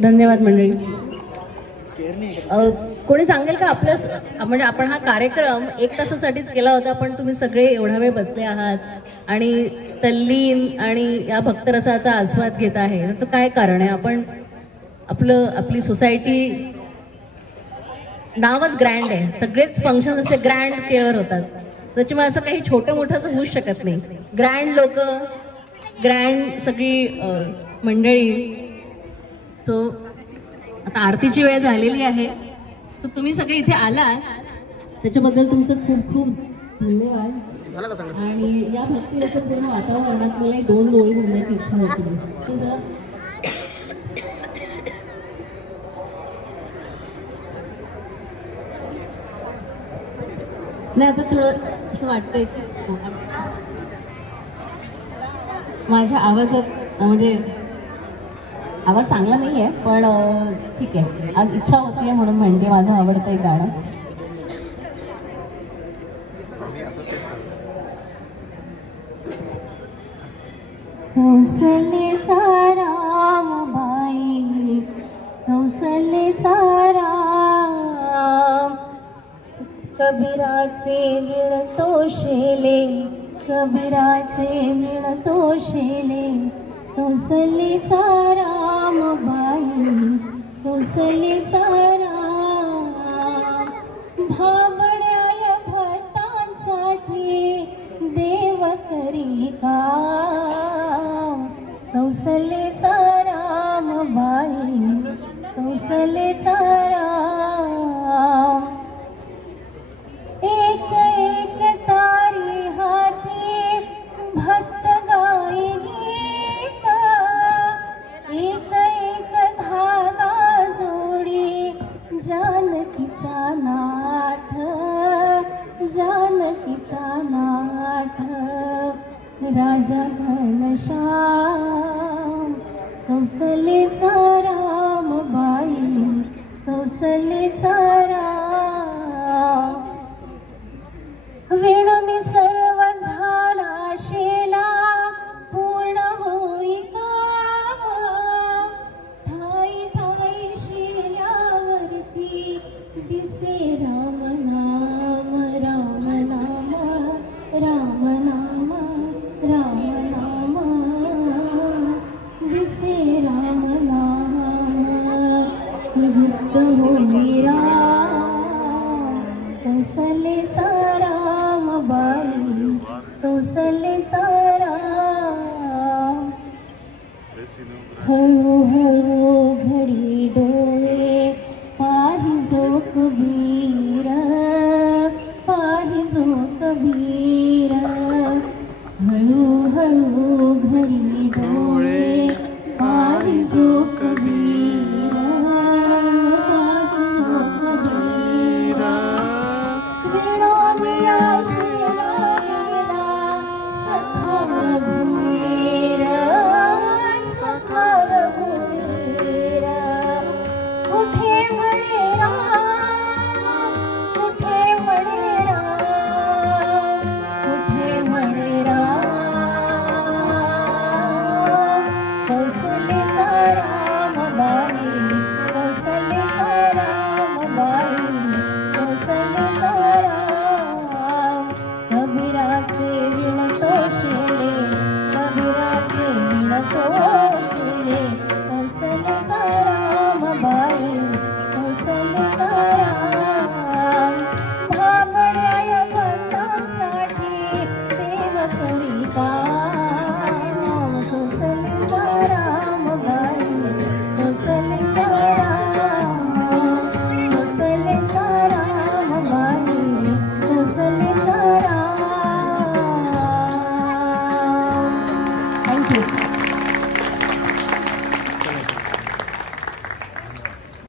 धन्यवाद मंडळी. कोणी सांगेल का आपलं म्हणजे आपण हा कार्यक्रम 1 तासासाठीच केला होता, पण तुम्ही सगळे एवढा वेळ बसले आहात आणि तल्लीन आणि या भक्तरसाचा आस्वाद घेत आहे, याचं काय कारण आहे? आपण आपली सोसायटी नावच ग्रँड आहे, सगळेच फंक्शन असे ग्रँड स्केलवर होतात, त्याच्यामुळे असं काही छोटं मोठं असं होऊच शकत नाही. ग्रँड लोक, ग्रँड सगळी मंडळी. सो आता आरतीची वेळ झालेली आहे. सो तुम्ही सगळे इथे आलात त्याच्याबद्दल तुमचं खूप खूप धन्यवाद. आणि या भक्तिरसपूर्ण वातावरणात मला 2 ओळी म्हणण्याची इच्छा होती. नाही, आता थोडं असं वाटतंय की माझ्या आवाजात म्हणजे आवाज चांगला नाही आहे, पण ठीक आहे, आज इच्छा होती म्हणून म्हणते. माझं आवडतं एक गाणं. कौसल्याचा रामबाई, कौसल्याचा राम, कबीराचे मिळतो शेले, कबीराचे मिळतो शेले, कौसल्याचा रामबाई, कौसल्याचा राम, भाबड्या भक्तांसाठी देव करी काम, कौसल्याचा रामबाई, कौसल्याचा राम, एक एक तारी हाती भक्त गाई गीत, एक एक धागा जोडी जानकीचा नाथ, जानकीचा नाथ, राजा घनश्याम, कौसल्याचा रामबाई, कौसल्याचा राम, वेणूनी सर्व झाला शेला, पूर्ण होई काम, ठाई ठाई शेल्यावरती दिसे राम नाम, राम नाम, राम नाम, राम नाम, दिसे राम नाम, गुप्त होई राम, कौसल्याचा रामबाई, कौसल्याचा राम, हळू हळू घडी